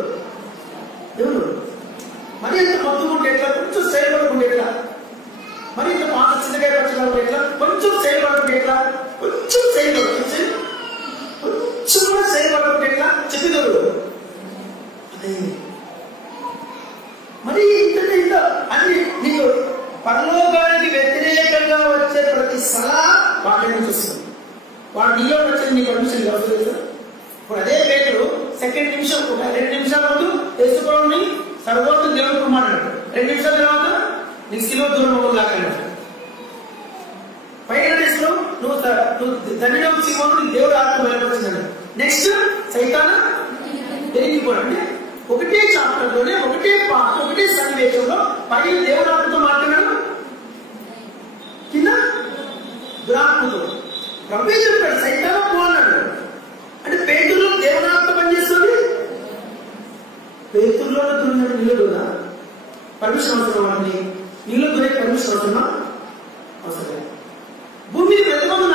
ఎవరు? మరి ఎంత మొత్తుకుంటే ఎట్లా, కొంచెం స్టైల్ పడుకుంటే ఎట్లా, మరి ఇంత పాత చింతకాయ పచ్చగా ఎట్లా, కొంచెం స్టైల్ పడుకుంటే ఎట్లా, కొంచెం స్టైల్ పడుతుంది, కొంచెం కూడా స్టైల్ పడుకుంటే ఎట్లా చెప్పేదోడు. అదే మరి ఇంత అన్ని నీకు పరలోకానికి వ్యతిరేకంగా వచ్చే ప్రతి సలహా వాటిని చూస్తుంది. వాడు నీలో వచ్చేది నీకు అడ్మిషన్ కావచ్చు తెలుసా? ఇప్పుడు అదే పేరు సెకండ్ నిమిషం 2 నిమిషాల ముందు తెలుసుకోవడం సర్వోత్తమ దేవుడు కుమారుడు, 2 నిమిషాల తర్వాత నీకు సిలువ దూరం లాగాడు. పైన దేశంలో నువ్వు తండ్రిలో సినిమాను దేవుడు ఆత్మ బయటపడుతున్నాడు. నెక్స్ట్ సైతాన పెరిగిపోవడం. అంటే ఒకటే చాప్టర్ లోనే ఒకటే పాట ఒకటే సన్నివేశంలో పైన దేవుడు ఆత్మతో మాట్లాడాడు, కింద దురాత్మతో. ప్రభు చెప్పాడు సైతాన పో అన్నాడు. అంటే పేతురులో దేవునాత్మ పనిచేస్తుంది. పేతురులో దున్నాడు నీళ్ళుగా పర్మిషన్ అవసరం అండి. నీళ్ళు దురే పర్మిషన్ అవసరమా? అవసరం లేదు. భూమి మీద ఎంతమంది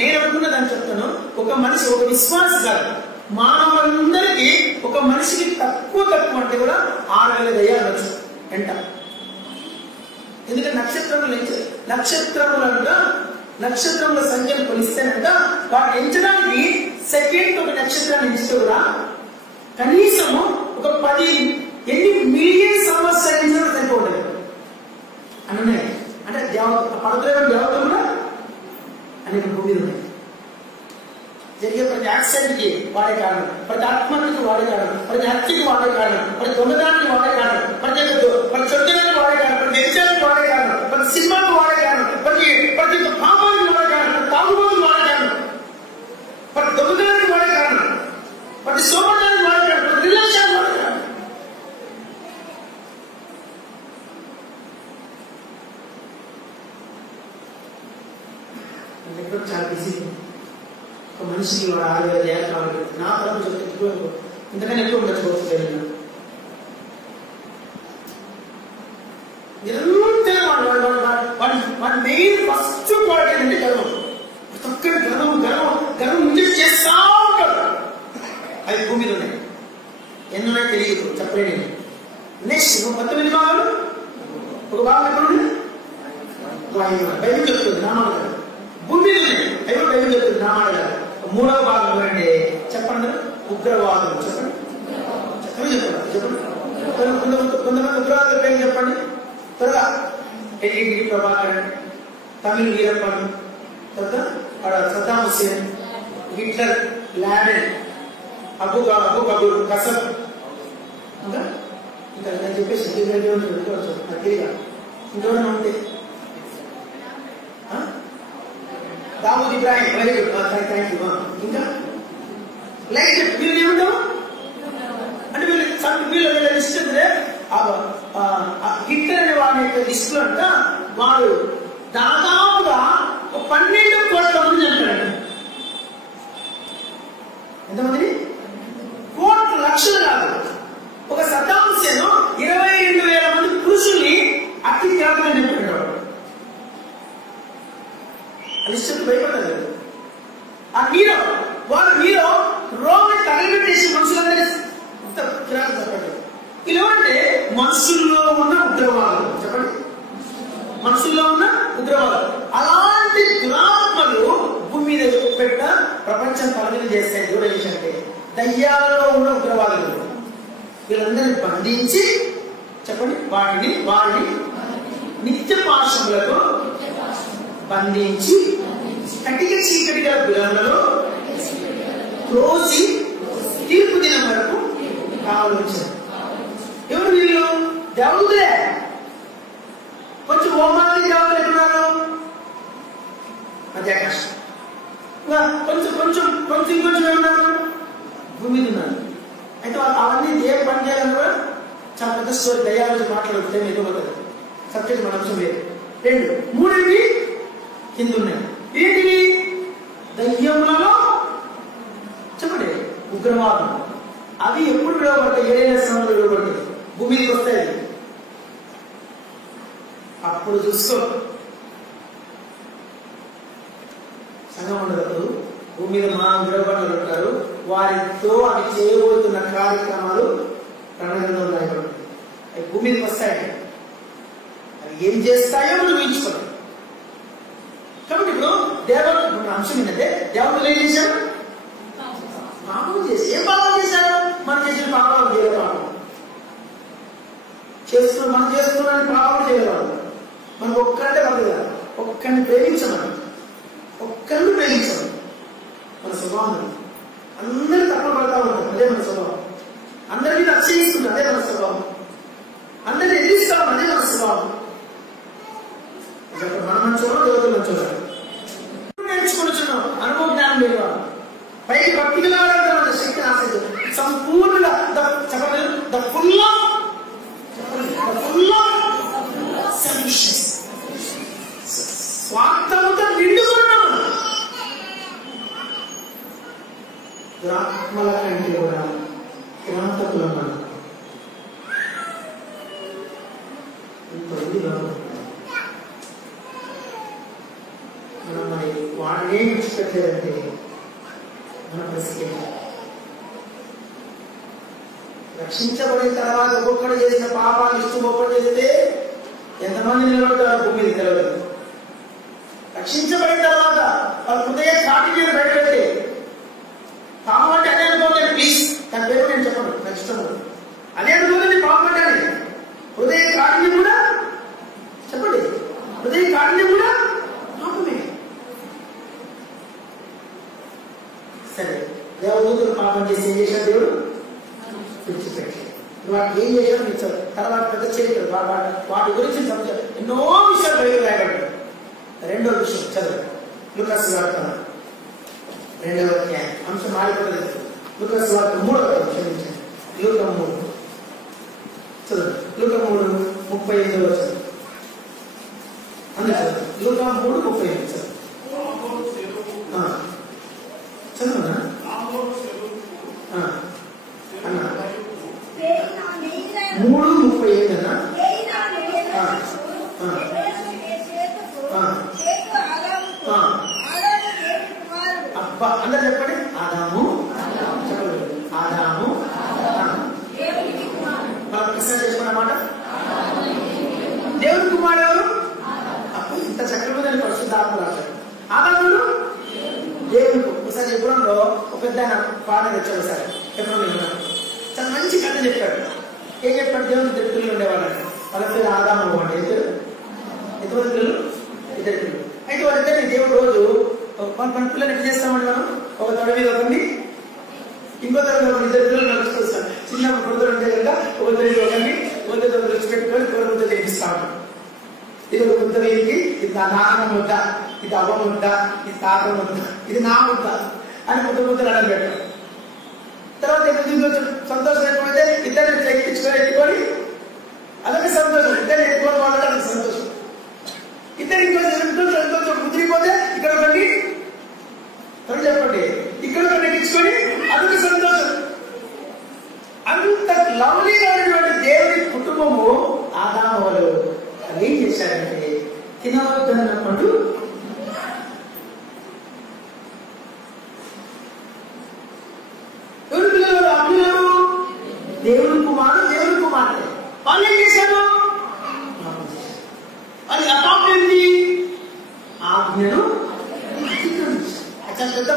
నేను అనుకున్నదని చెప్తాను. ఒక మనిషి ఒక విశ్వాస కాదు, మానవులందరికీ ఒక మనిషికి తక్కువ అంటే కూడా 6,000 దయ్యాలు వచ్చు ఎంట. ఎందుకంటే నక్షత్రముల సంఖ్యను కొలిస్తేనంట వాటిని ఎంచడానికి సెకండ్ ఒక నక్షత్రాన్ని ఎంచితే కూడా కనీసము ఒక 10 మిలియన్ సంవత్సరాలు సరిపోతుంది అని. అంటే పడతలేని దేవతలు కూడా అనేక భూమి ఉన్నాయి. జరిగే ప్రతి యాక్సిడెంట్కి వాడే కారణం, ప్రతి ఆత్మహత్యకి వాడే కారణం, ప్రతి హత్యకి వాడే కారణం, ప్రతి దొంగదానికి వాడే కారణం, ప్రతి చొట్టడానికి వాడే కారణం, ప్రతి వ్యభిచారానికి వాడే కారణం, ప్రతి సినిమాకి వాడే కారణం, ప్రతి పాపానికి వాడే కారణం, ప్రతి తాగుబోతుకి వాడే కారణం, ప్రతి దొంగదానికి వాడే కారణం, ప్రతి సోమదానికి వాడే కారణం, ప్రతి రిలేషన్ వాడే కారణం. చాలా బిజీ. ఒక మనిషికి వాడు 6,000 దయ్యాలు కావాలి. నా తరం ఎక్కువ ఇంతకన్నా ఎక్కువ ఉండకపోతుంది. నిరంతరం వాడి మెయిన్ ఫస్ట్ క్వాలిటీ అంటే గర్వం. చక్కని గర్వం ఇంజెక్ట్ చేస్తా ఉంటాడు. అవి భూమి మీద ఉన్నాయి. ఎన్నున్నాయి తెలియదు, చెప్పలేని. నెక్స్ట్ 19 భాగాలు, ఒక భాగం ఎక్కడ ఉంది? బైబిల్ చెప్తుంది నామాలు భూమి మీద ఉన్నాయి. అవి బైబిల్ చెప్తుంది నామాలు. 3వ భాగం అంటే చెప్పండి, ఉగ్రవాదం. చెప్పండి కొంతమంది ఉగ్రవాదుల పేరు చెప్పండి త్వరగా. ఎల్ఈడి ప్రభాకర్, తమిళ వీరప్పన్, తర్వాత సద్దాం హుస్సేన్, హిట్లర్, లాడెన్, అబ్బు కసం ఇంకా ఇంకా నేను చెప్పేసి తెలియగా ఇంకేమైనా ఉంటే Dawood Ibrahim very good thank you. ఇంకా లైక్ వీళ్ళు ఏమిటో అంటే వీళ్ళు లిస్ట్ అంటే హిట్లర్ అనే వాడి యొక్క లిస్ట్ లో అంట వాడు దాదాపుగా 12 కోట్ల మంది చంపాడు. ఎంతమంది? కోట్ల లక్షలు కాదు. ఒక సద్దాం హుస్సేన్ 22,000 మంది పురుషుల్ని అతి త్యాగంగా చంపాడు. లిస్ట్ భయపడ్డారు. ఆ నీరో రోడ్డు తగలబెట్టేసి మనుషులందరూ చెప్పండి. ఇలా అంటే మనుషుల్లో ఉన్న ఉగ్రవాదం. చెప్పండి, మనుషుల్లో ఉన్న ఉగ్రవాదం. అలాంటి దురాత్మలు భూమి మీద పెట్ట ప్రపంచం తలగిలి చేస్తాయి. దూరేష్ అంటే దయ్యాలలో ఉన్న ఉగ్రవాదులు వీళ్ళందరినీ బంధించి చెప్పండి వారిని నిత్య పార్శ్వములకు బంధించి కటిక చీకటి గల బిలంలో రోజు తీర్పు దినం వరకు కావలించారు. ఎవరు వీళ్ళు? దేవుడే. కొంచెం హోమాన్ని దేవుడు ఎక్కడున్నారు? మధ్యాకాశం. కొంచెం ఏమన్నారు? భూమి మీద ఉన్నారు. అయితే అవన్నీ ఏ పని చేయాలని కూడా చాలా పెద్ద స్టోరీ. దయ్యాలు మాట్లాడుతుంటే మీకు పోతుంది. సబ్జెక్ట్ మన అంశం లేదు. 2 3 కింద ఉన్నాయి. ఏంటివి? దయ్యములలో చెప్పండి ఉగ్రవాదం. అవి ఎప్పుడు విడవబడతాయి? 7 సంవత్సరాలు విడవబడతాయి. భూమి మీదకి వస్తాయి. అప్పుడు చూసుకో. సంఘం ఉండదు. భూమి మీద మా విడవబడులు ఉంటారు. వారితో అవి చేయబోతున్న కార్యక్రమాలు ప్రణాళికలో రాయబడతాయి. అవి భూమి మీదకి వస్తాయి. అవి ఏం చేస్తాయో మనం ఊహించుకోవాలి. కాబట్టి ఇప్పుడు దేవుడు అంశం ఏంటంటే దేవుడు ఏం చేశారు? పాపం చేసి ఏం పాపం చేశారు? మనం చేసిన పాపాలు దేవుడు పాపం మనం చేస్తున్నామని పాపం చేయగలరు. మనం ఒక్కటే పడదు. ఒక్కరిని ప్రేమించమని మన స్వభావం. అందరూ తప్పులు పడతా ఉంటాం. అదే మన స్వభావం. అందరికీ అక్షయిస్తుంది. అదే మన స్వభావం. అందరినీ ఎదిరిస్తాం. అదే మన స్వభావం. మన మంచోడు దేవుడు మంచోడు నేర్చుకుంటున్నాం. అనుభవ జ్ఞానం లేదు. పైకి భక్తిగా మన శక్తి ఆశించు సంపూర్ణంగా ద ఫుల్ స్వార్థముతో నిండుకున్నాం. దురాత్మల కంటే కూడా క్రాంతకులం మనం. మనం మరి వాడినే విడిచిపెట్టలేదంటే మన పరిస్థితి. రక్షించబడిన తర్వాత ఒక్కొక్కడు చేసిన పాపాలు ఒక్కొక్కడు చేస్తే ఎంతమంది నిలబడతారో భూమి మీద తెలియదు. రక్షించబడిన తర్వాత వాళ్ళ హృదయ చాటి మీద బయటపెట్టి పాపం అంటే అదే అనుకోలేదు. ప్లీజ్ దాని పేరు నేను చెప్పను, నాకు ఇష్టం. అదే అనుకోలేదు పాపం అంటే హృదయ కాఠిన్యం కూడా చెప్పండి. హృదయ కాఠిన్యం కూడా పాపమే. సరే, దేవదూతలు పాపం చేసి ఏం చేశాడు? దేవుడు విడిచిపెట్టి వాటికి ఏం చేశాడు ఇచ్చారు. తర్వాత పెద్ద చరిత్ర వాటి గురించి ఎన్నో విషయాలు బయట రాయబడ్డాడు. 2వ విషయం చదువు. లూకాసు వార్త 2వ అధ్యాయం. అంశం మారిపోలేదు. లూకాసు వార్త 3వ అధ్యాయం. క్షమించండి, లూకా 3 చదువు. లూకా 3:35 చదువు. అందరూ చదువు. లూకా 3:35 చదువు. చదువునా అన్నా 3:35 అన్నా. అబ్బా అందరూ చెప్పండి. ఆదాము మనం ప్రశ్న చేసుకున్నమాట. దేవుడి కుమారుడు ఎవరు? అప్పుడు ఇంత చక్రవర్తి పరిశుద్ధాత్మ రాశాడు. ఆదాముడు దేవుడు. ఒకసారి ఎప్పుడంలో ఒక పెద్ద పాట తెచ్చాడు. సార్ ఎప్పుడు చాలా మంచి కథ చెప్పాడు. ఏం చెప్పాడు? దేవుడు 2 పిల్లలు ఉండేవాళ్ళంట. వాళ్ళ పేరు ఆదాము అంటే ఎంతమంది పిల్లలు? 2 పిల్లలు. అయితే వాళ్ళిద్దరిని దేవుడు రోజు మన పిల్లలు ఎట్లా చేస్తామంటే మనం ఒక తొడ మీద ఒకరిని ఇంకో తరగతి ఇద్దరు పిల్లలు నడుచుకొస్తారు. చిన్న కొడుతులు ఉంటే కనుక ఒకరిని వచ్చి పెట్టుకొని కూర ముద్ద చేపిస్తా ఉంటాం. ఇది ఒక ముద్ద వేయింది, ఇది నా నాన్న ముద్ద, ఇది అవ్వ ముద్ద, ఇది తాత ముద్ద, ఇది నా ముద్ద అని ముద్దలు అడగ పెట్టాం. తర్వాత సంతోషం ఎక్కువైతే ఇద్దరిని ఎక్కించుకొని అదొక సంతోషం. ఇద్దరు ఎక్కువ వాళ్ళకి అదొక సంతోషం. ఇద్దరు ఇంకో సంతోషం కుదిరిపోతే ఇక్కడ ఒకటి చెప్పండి, ఇక్కడ ఒకటి ఎక్కించుకొని అదొక సంతోషం. అంత లవ్లీగా ఉన్నటువంటి దేవుడి కుటుంబము ఆదాము వాళ్ళు ఏం చేశారంటే తినవద్దన్నప్పుడు ఎవరు పిల్లలు అభినవు దేవుడి కుమార్తె వాళ్ళు ఏం చేశారు? అది అపాపం ఏంటి? ఆజ్ఞను చాలా పెద్ద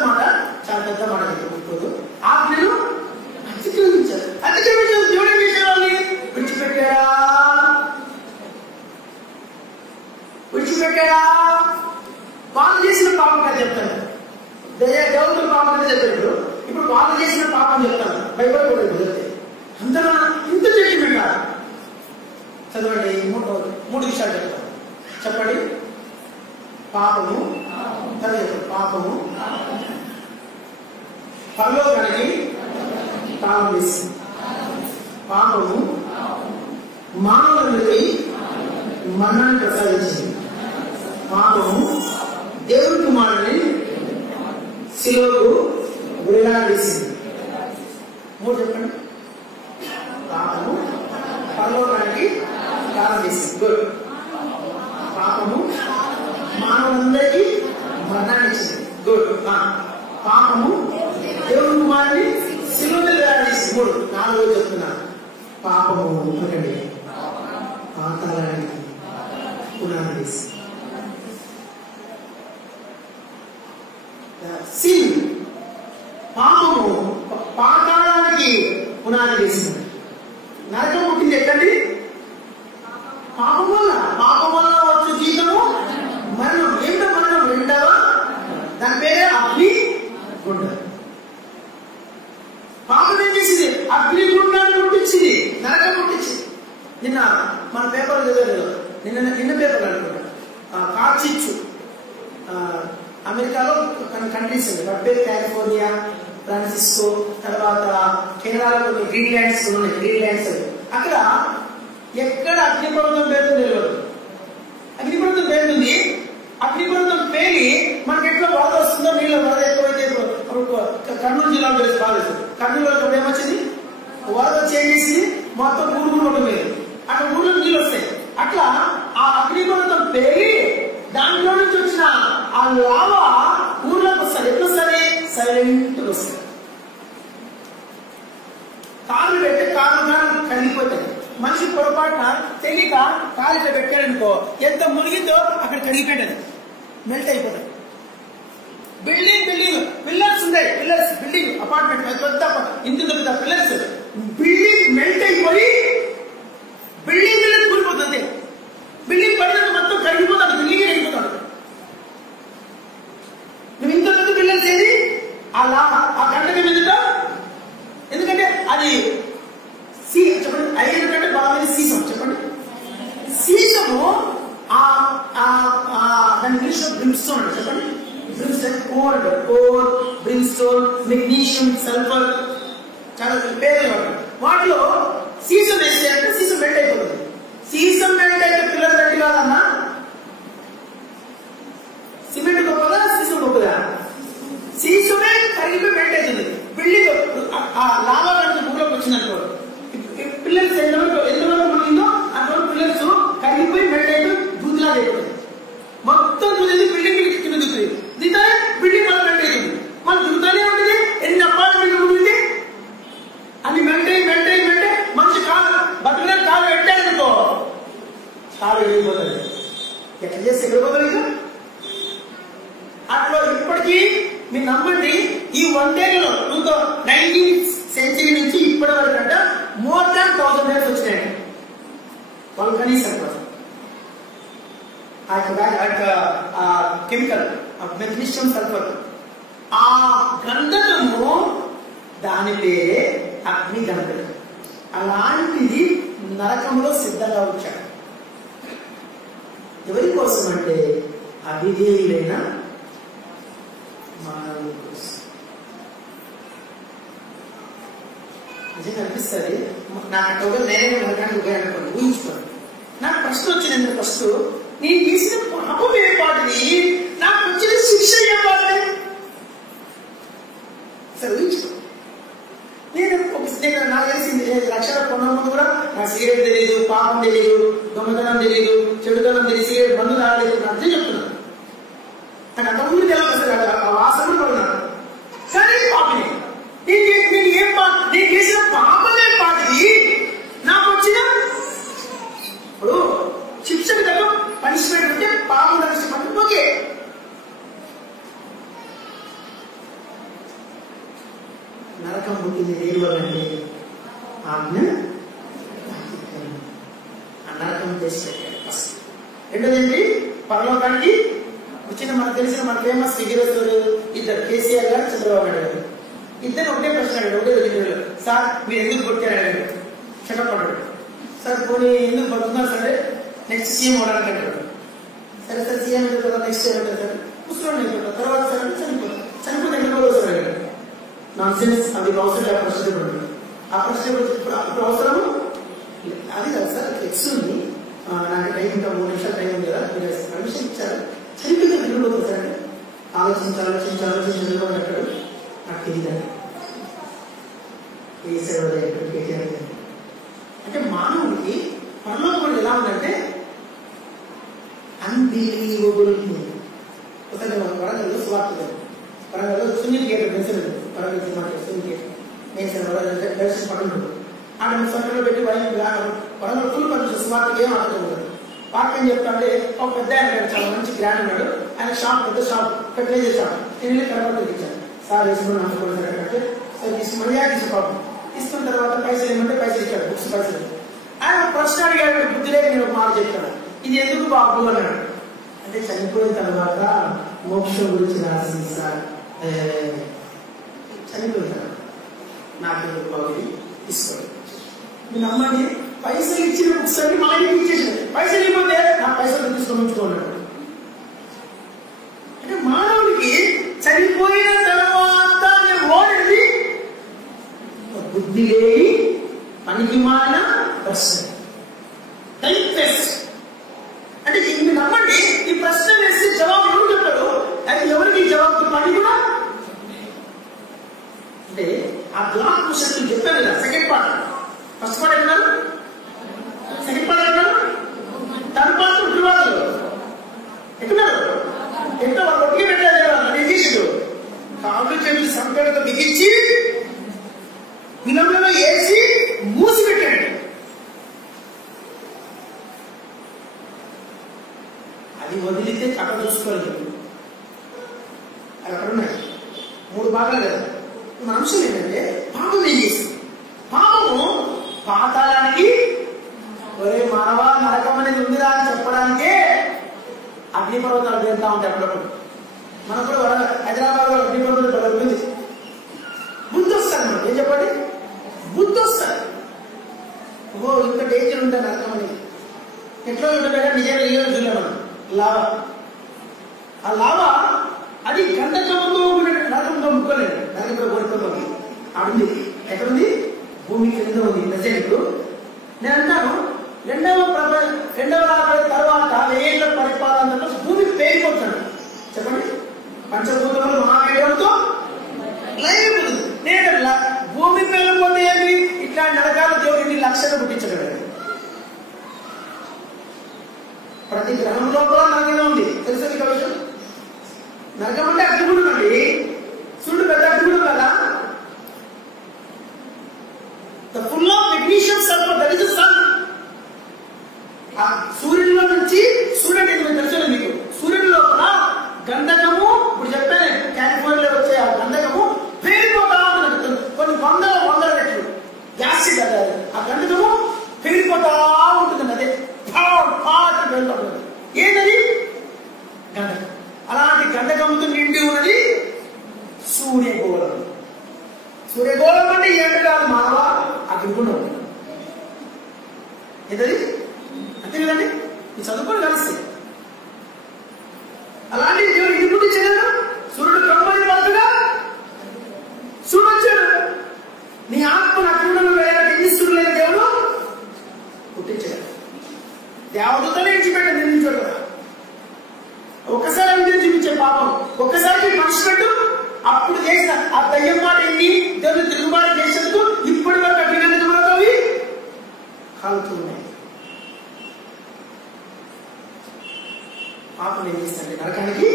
మాట చెప్పుకోదు. ఆజ్ఞను అతిక్రమించారు. దేవుడు ఏం చేశారు? వాళ్ళని విడిచిపెట్టారా? వాళ్ళు చేసిన పాపం కదా చెప్తాను. దేవుడు పాపం కదా చెప్పాడు. ఇప్పుడు వాళ్ళు చేసిన పాపం చెప్తాను. బైబిల్ కూడా కుదిరితే అంతగా ఇంత జడ్జిమెంట్ చదవండి. మూడు విషయాలు చెప్తాను. చెప్పండి. పాపము పరలోకానికి తాళం వేసింది. పాపము మానవులకి మరణాన్ని ప్రసాదించింది. పాపము దేవుడి కుమారుని శిలువకు వేలాడేసింది. మూడు చెప్పండి. పాపము పరలోకానికి తాళం వేసింది. గుడ్. పాపము మానవులందరికీ మరణాన్ని ఇచ్చింది. గుడ్. పాపము దేవుడి కుమారుని శిలువ మీద వేలాడేసింది. మూడు. నాలుగో చెప్తున్నాను. పాపము ఒకటి పాతాళానికి పునాది వేసింది. సిన్ పాపము పాతాళానికి పునాది వేసింది. నరకం పుట్టింది ఎక్కడి? పాపం వల్ల వచ్చే జీవితము మరణం. ఏంటో మరణం? రెండవ దాని పేరే అగ్ని గుండ. పాపం ఏం చేసింది? అగ్ని గుండాన్ని పుట్టించింది, నరకం పుట్టించింది. నిన్న మన పేపర్ చదవలేదు, నిన్న పేపర్ అనుకుంటా. కార్చిచ్చు అమెరికాలో కంట్రీస్ ఉంది. పేరు కాలిఫోర్నియా, ఫ్రాన్సిస్కో, తర్వాత కెనడాలో కొన్ని గ్రీన్లాండ్స్ ఉన్నాయి. గ్రీన్లాండ్స్ అక్కడ ఎక్కడ అగ్నిపర్వతం పేరుతుంది తెలియదు. అగ్నిపర్వతం పేరుతుంది. అగ్నిపర్వతం పేలి మనకి ఎట్లా వరద వస్తుందో, నీళ్ళ వరద ఎక్కువైతే కర్నూలు జిల్లాలో తెలిసి బాగా కర్నూలు ఏమొచ్చింది? వరద చేసి మొత్తం ఊరు ఉంటుంది. అక్కడ ఊళ్ళో నీళ్ళు వస్తాయి. అట్లా ఆ అగ్నిపర్వతం పేలి దాంట్లో నుంచి వచ్చిన ఆ లావా ఊర్లోకి వస్తారు. ఎప్పుడు వస్తుంది? సైలెంట్ వస్తుంది. కాళ్ళు పెట్టి కాళ్ళు కరిగిపోతాయి. మనిషి పొరపాటున తెలియక కాళ్ళు పెట్టాడనుకో, ఎంత మునిగిందో అక్కడ కరిగిపోయింది, మెల్ట్ అయిపోతాయి. బిల్డింగ్ పిల్లర్స్ ఉన్నాయి. బిల్డింగ్ అపార్ట్మెంట్ పెద్ద ఇంటి పెద్ద పిల్లర్స్, బిల్డింగ్ మెల్ట్ అయిపోయి బిల్డింగ్ మీద కూలిపోతుంది. బిల్డింగ్ పడినంత మొత్తం కరిగిపోతాడు, బిల్డింగ్ కరిగిపోతాడు. నువ్వు ఇంత పెద్ద పిల్లర్స్ ఏది ఆ గంటకి మీద, ఎందుకంటే అది చెప్పండి 5 కంటే బాగా సీసం. చెప్పండి. సీసము దాని ఇంగ్లీష్ లో బ్రిమ్స్టోన్. చెప్పండి. కోర్, బ్రిమ్స్టోన్, మెగ్నీషియం, సల్ఫర్, చాలా పేర్లు. వాటిలో సీసం వేస్తే అంటే సీసం మెల్ట్ అయిపోతుంది. సీసం మెల్ట్ అయితే పిల్లలు గట్టి కాదన్నా. సిమెంట్ గొప్పదా, సీసం గొప్పదా? సీసమే కరిగిపోయి మెల్ట్ అవుతుంది. బిల్డింగ్ ఆ లావా కనుక భూమిలోకి వచ్చిందనుకో, పిల్లర్స్ ఎంతవరకు మునిగిందో అంతవరకు పిల్లర్స్ కరిగిపోయి మెల్ట్ అయిపోయి దూదిలా అయిపోతుంది. మొత్తం దూది బిల్డింగ్ కింద దిగుతుంది. దీంతో బిల్డింగ్ మళ్ళీ మెల్ట్ అవుతుంది. మళ్ళీ దిగుతూనే ఉంటుంది. ఎన్ని అపార్ట్మెంట్లు ఉంటుంది అది మెల్ట్ అయ్యి మంచి కాలు బతుకునే కాలు పెట్టారనుకో, కాలు వెళ్ళిపోతుంది. ఎట్లా చేస్తే వెళ్ళిపోతుంది. అట్లా ఇప్పటికీ మీరు నమ్మండి, ఈ 1 డేలో 19th సెంచరీ నుంచి ఇప్పటి వరకు అంట more than 1000 years వచ్చినాయి. వాళ్ళు కనీసం కెమికల్ మెగ్నీషియం సల్ఫర్ ఆ గంధకము దాని పేరే అగ్ని గణపతి. అలాంటిది నరకంలో సిద్ధంగా వచ్చాడు. ఎవరి కోసం అంటే అవిధేయులైన మానవుల కోసం. నిజంగా అనిపిస్తుంది. నాకు నేనే నరకానికి ఉపయోగపడి ఊహించుకోండి. నాకు ప్రశ్న వచ్చింది. ఫస్ట్ నేను చేసిన పాపం ఏ పాటిది, నాకు వచ్చిన శిక్ష ఏ పాటిది సరే ఊహించుకో. నేను నాకు తెలిసింది 1 లక్షల కొన్న ముందు కూడా నాకు సిగరెట్ తెలియదు, పాపం తెలియదు, దొంగతనం తెలియదు, చెడుతనం తెలియదు, సిగరెట్ మందు తాగలేదు. అర్థం చెప్తున్నాను. నాకు అంతకుముందు తెలియదు, ఆ వాసన పడున్నాను. కానీ పాపమే నేను చేసిన పాపమే పాటిది, నాకు వచ్చిన ఇప్పుడు శిక్షకు తగ్గ పనిష్మెంట్ ఉంటే పాపం నష్టపడి ఓకే. నరకం పుట్టింది దేని వల్ల అంటే ఆజ్ఞ నరకం చేసి పెట్టాడు ఫస్ట్. రెండోది పరలోకానికి వచ్చిన మనకు తెలిసిన మన ఫేమస్ హీరోస్ ఇద్దరు, కేసీఆర్ గారు, చంద్రబాబు నాయుడు గారు. ఇద్దరు ఒకటే ప్రశ్న అడిగాడు, ఒకటే రోజు. సార్ మీరు ఎందుకు కొట్టారు అడిగాడు. చెట్టపడ్డాడు. సార్ పోనీ ఎందుకు పడుతున్నారు సరే నెక్స్ట్ సీఎం అవడానికి అంటాడు. సరే సార్ సీఎం అయిన తర్వాత నెక్స్ట్ ఏమంటారు సార్ ముసలి అయిపోతారు, తర్వాత సార్ చనిపోతారు. చనిపోతే ఎక్కడ సార్ అడిగాడు. Non sense. అది అవసరం. ఆ ప్రశ్న పడ్డాడు. ఆ ప్రశ్న ఇప్పుడు అవసరము అది కదా సార్. ఎక్స్ ఉంది, నాకు టైం ఇంకా 3 నిమిషాలు టైం ఉంది కదా, మీరు పర్మిషన్ ఇచ్చారు. చనిపోతే తిరుగుతుంది సార్ అంటే ఆలోచించారు అంటాడు. నాకు తెలియదండి అంటే మానవుడికి పరలోకం ఎలా ఉందంటే అన్బిలీవబుల్. వరంగల్లో సువార్త, వరంగల్లో Sunil gate mention, Warangal Sunil gate mention దర్శనం పడుతుంది. ఆడ సొంతలో పెట్టి వరంగల్ ఫుల్ పర్మిషన్ సువార్తకి ఏం ఆటలు ఉండదు. పార్క్ ఏం చెప్తాంటే ఒక పెద్ద ఆయన చాలా మంచి గ్రాండ్ ఉన్నాడు. ఆయన షాప్, పెద్ద షాప్, ఫెర్టిలైజర్ షాప్. నేను వెళ్ళి కనపడి ఇచ్చాను. సార్ వేసుకుని అనుకోండి అంటే సార్ తీసుకోండి. తీసుకున్న తర్వాత పైసలు ఏమంటే పైసలు ఇచ్చాడు, బుక్స్ పైసలు. ఆయన ప్రశ్న అడిగాడు, బుద్ధి లేక నేను ఒక మాట చెప్తాను, ఇది ఎందుకు బాబు అన్నాడు. అంటే చనిపోయిన తర్వాత మోక్షం గురించి రాసింది సార్. చనిపోయిన తర్వాత నాకు ఎందుకు బాబు తీసుకోండి. మీరు నమ్మండి, పైసలు ఇచ్చిన బుక్స్ అన్ని మా ఇంటికి ఇచ్చేసాడు. పైసలు ఇవ్వతే నా పైసలు తీసుకొని ఉంచుకోన్నాడు. అంటే మానవుడికి చనిపోయిన తర్వాత ఓడింది బుద్ధి లేని పనికి మారిన ప్రశ్న. అంటే ఇన్ని నమ్మండి, ఈ ప్రశ్న వేసి జవాబు ఎవరు చెప్పాడు, అది ఎవరికి జవాబు పని కూడా అంటే ఆ బ్లాక్ క్వశ్చన్ చెప్పారు కదా. సెకండ్ పార్ట్, ఫస్ట్ పార్ట్ ఏమన్నారు, సెకండ్ పార్ట్ ఏమన్నారు, థర్డ్ పార్ట్ ఉద్యోగాలు ఎక్కడున్నారు, ఎక్కడ వాళ్ళు ఒకే పెట్టారు. ఏం చేసాడు, కాళ్ళు చేతులు సంపేడతో బిగించి విలంలో వేసి మూసి పెట్టాడు. అది వదిలితే అక్కడ చూసుకోలేదు. అది అక్కడ ఉన్నాయి 3 భాగాలు కదా. మన అంశం ఏంటంటే పాపం ఏం చేసింది. పాపము పాతాళానికి ఒరే మానవ నరకం అనేది ఉందిరా అని చెప్పడానికే అగ్నిపర్వతాలు వెళ్తా ఉంటాయి. అప్పుడప్పుడు మనకు కూడా హైదరాబాద్ లో అగ్నిపర్వతాలు ఉంది. బుద్ధి వస్తారు మనకు. ఏం చెప్పండి, బుద్ధి వస్తారు. ఓహో ఇంత డేంజర్ ఉంటుంది నరకం అనేది. ఎట్లా ఉంటుంది నిజంగా రియల్ చూడలే మనం. లావా, ఆ లావా అది గంటకంతో నరకంతో ముక్కలేదు. నరకంతో కోరుకోవాలి ఆడుంది. ఎక్కడుంది, భూమి కింద ఉంది. ప్రజెంట్ నేను అంటాను రెండవ తర్వాత 1000 ఏళ్ల పరిపాలనలో భూమి పేరిపోతున్నాడు. చెప్పండి, పంచభూతములు మహావేగంతో లైపోతుంది. నేను భూమి పేలిపోతే ఏమి, ఇట్లా నరకాల దేవుడిని లక్షలు పుట్టించగలడు. ప్రతి గ్రహం లోపల నరకం ఉంది. తెలుసా మీకు విషయం? నరకం అంటే అగ్నిగుండం అండి. సూర్యుడు పెద్ద అగ్నిగుండం కదా. The full of magnesium sulphur, that is the sun. ఆ సూర్యుడిలో నుంచి సూర్యుడు మీకు తెలుసు మీకు, సూర్యుడి లోపల గంధకము, ఇప్పుడు చెప్పాను కాలిఫోర్నియాలో వచ్చే ఆ గంధకము పేరిపోతా ఉంటుంది. కొన్ని వందల రెట్లు యాసిడ్ అదే ఆ గంధకము పేరిపోతా ఉంటుంది. అదే వెళ్తా ఉంటుంది. ఏంటది గంధకం. అలాంటి గంధకముతో నిండి ఉన్నది పాపం ఏం చేస్తాంటే నరకానికి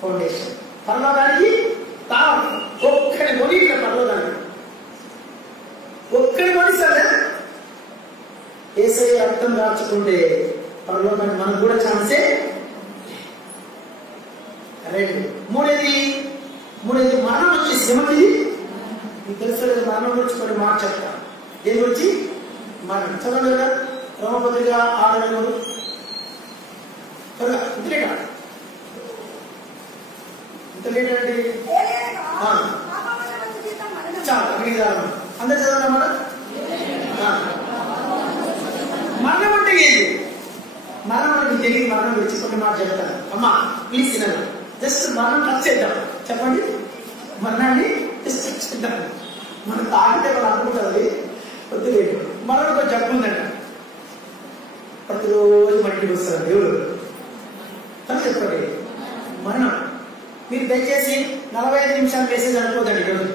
ఫౌండేషన్, పరలోకానికి తాళం. ఒక్కడి కొని ఇక్కడ పరలోకానికి ఒక్కడి కొనిస్తారా? యేసయ్య రక్తం దాచుకుంటే పరలోకానికి మనకు కూడా ఛాన్సే. రెండు మూడేది మరణం వచ్చేసి ఏమంది మీకు తెలుసు లేదు. మరణం గురించి కొన్ని మాట చెప్తా. దేని గురించి? మరణం చదవండి కదా. రోమపత్రిక 6:3 త్వరగా ఇంతలేట ఇంతలేటండి చాలు అక్కడికి రాదు. అందరు చదవండి అన్నమాట. మరణం అంటే ఏంటి? మరణం అంటే తెలియదు. మరణం గురించి కొన్ని మాట చెప్తాను. అమ్మా ప్లీజ్ తినాలి. జస్ట్ మరణం టచ్ చేద్దాం. చెప్పండి. మరణాన్ని జస్ట్ టచ్ చేద్దాం. మనం తాగితే మనం అనుకుంటుంది వద్దులేదు. మరణం ఒక జబ్బు ఉందంట. ప్రతిరోజు మట్టికి వస్తారు దేవుడు. తను చెప్పండి మరణం. మీరు దయచేసి 45 నిమిషాలు మెసేజ్ అనుకోదండి. ఈరోజు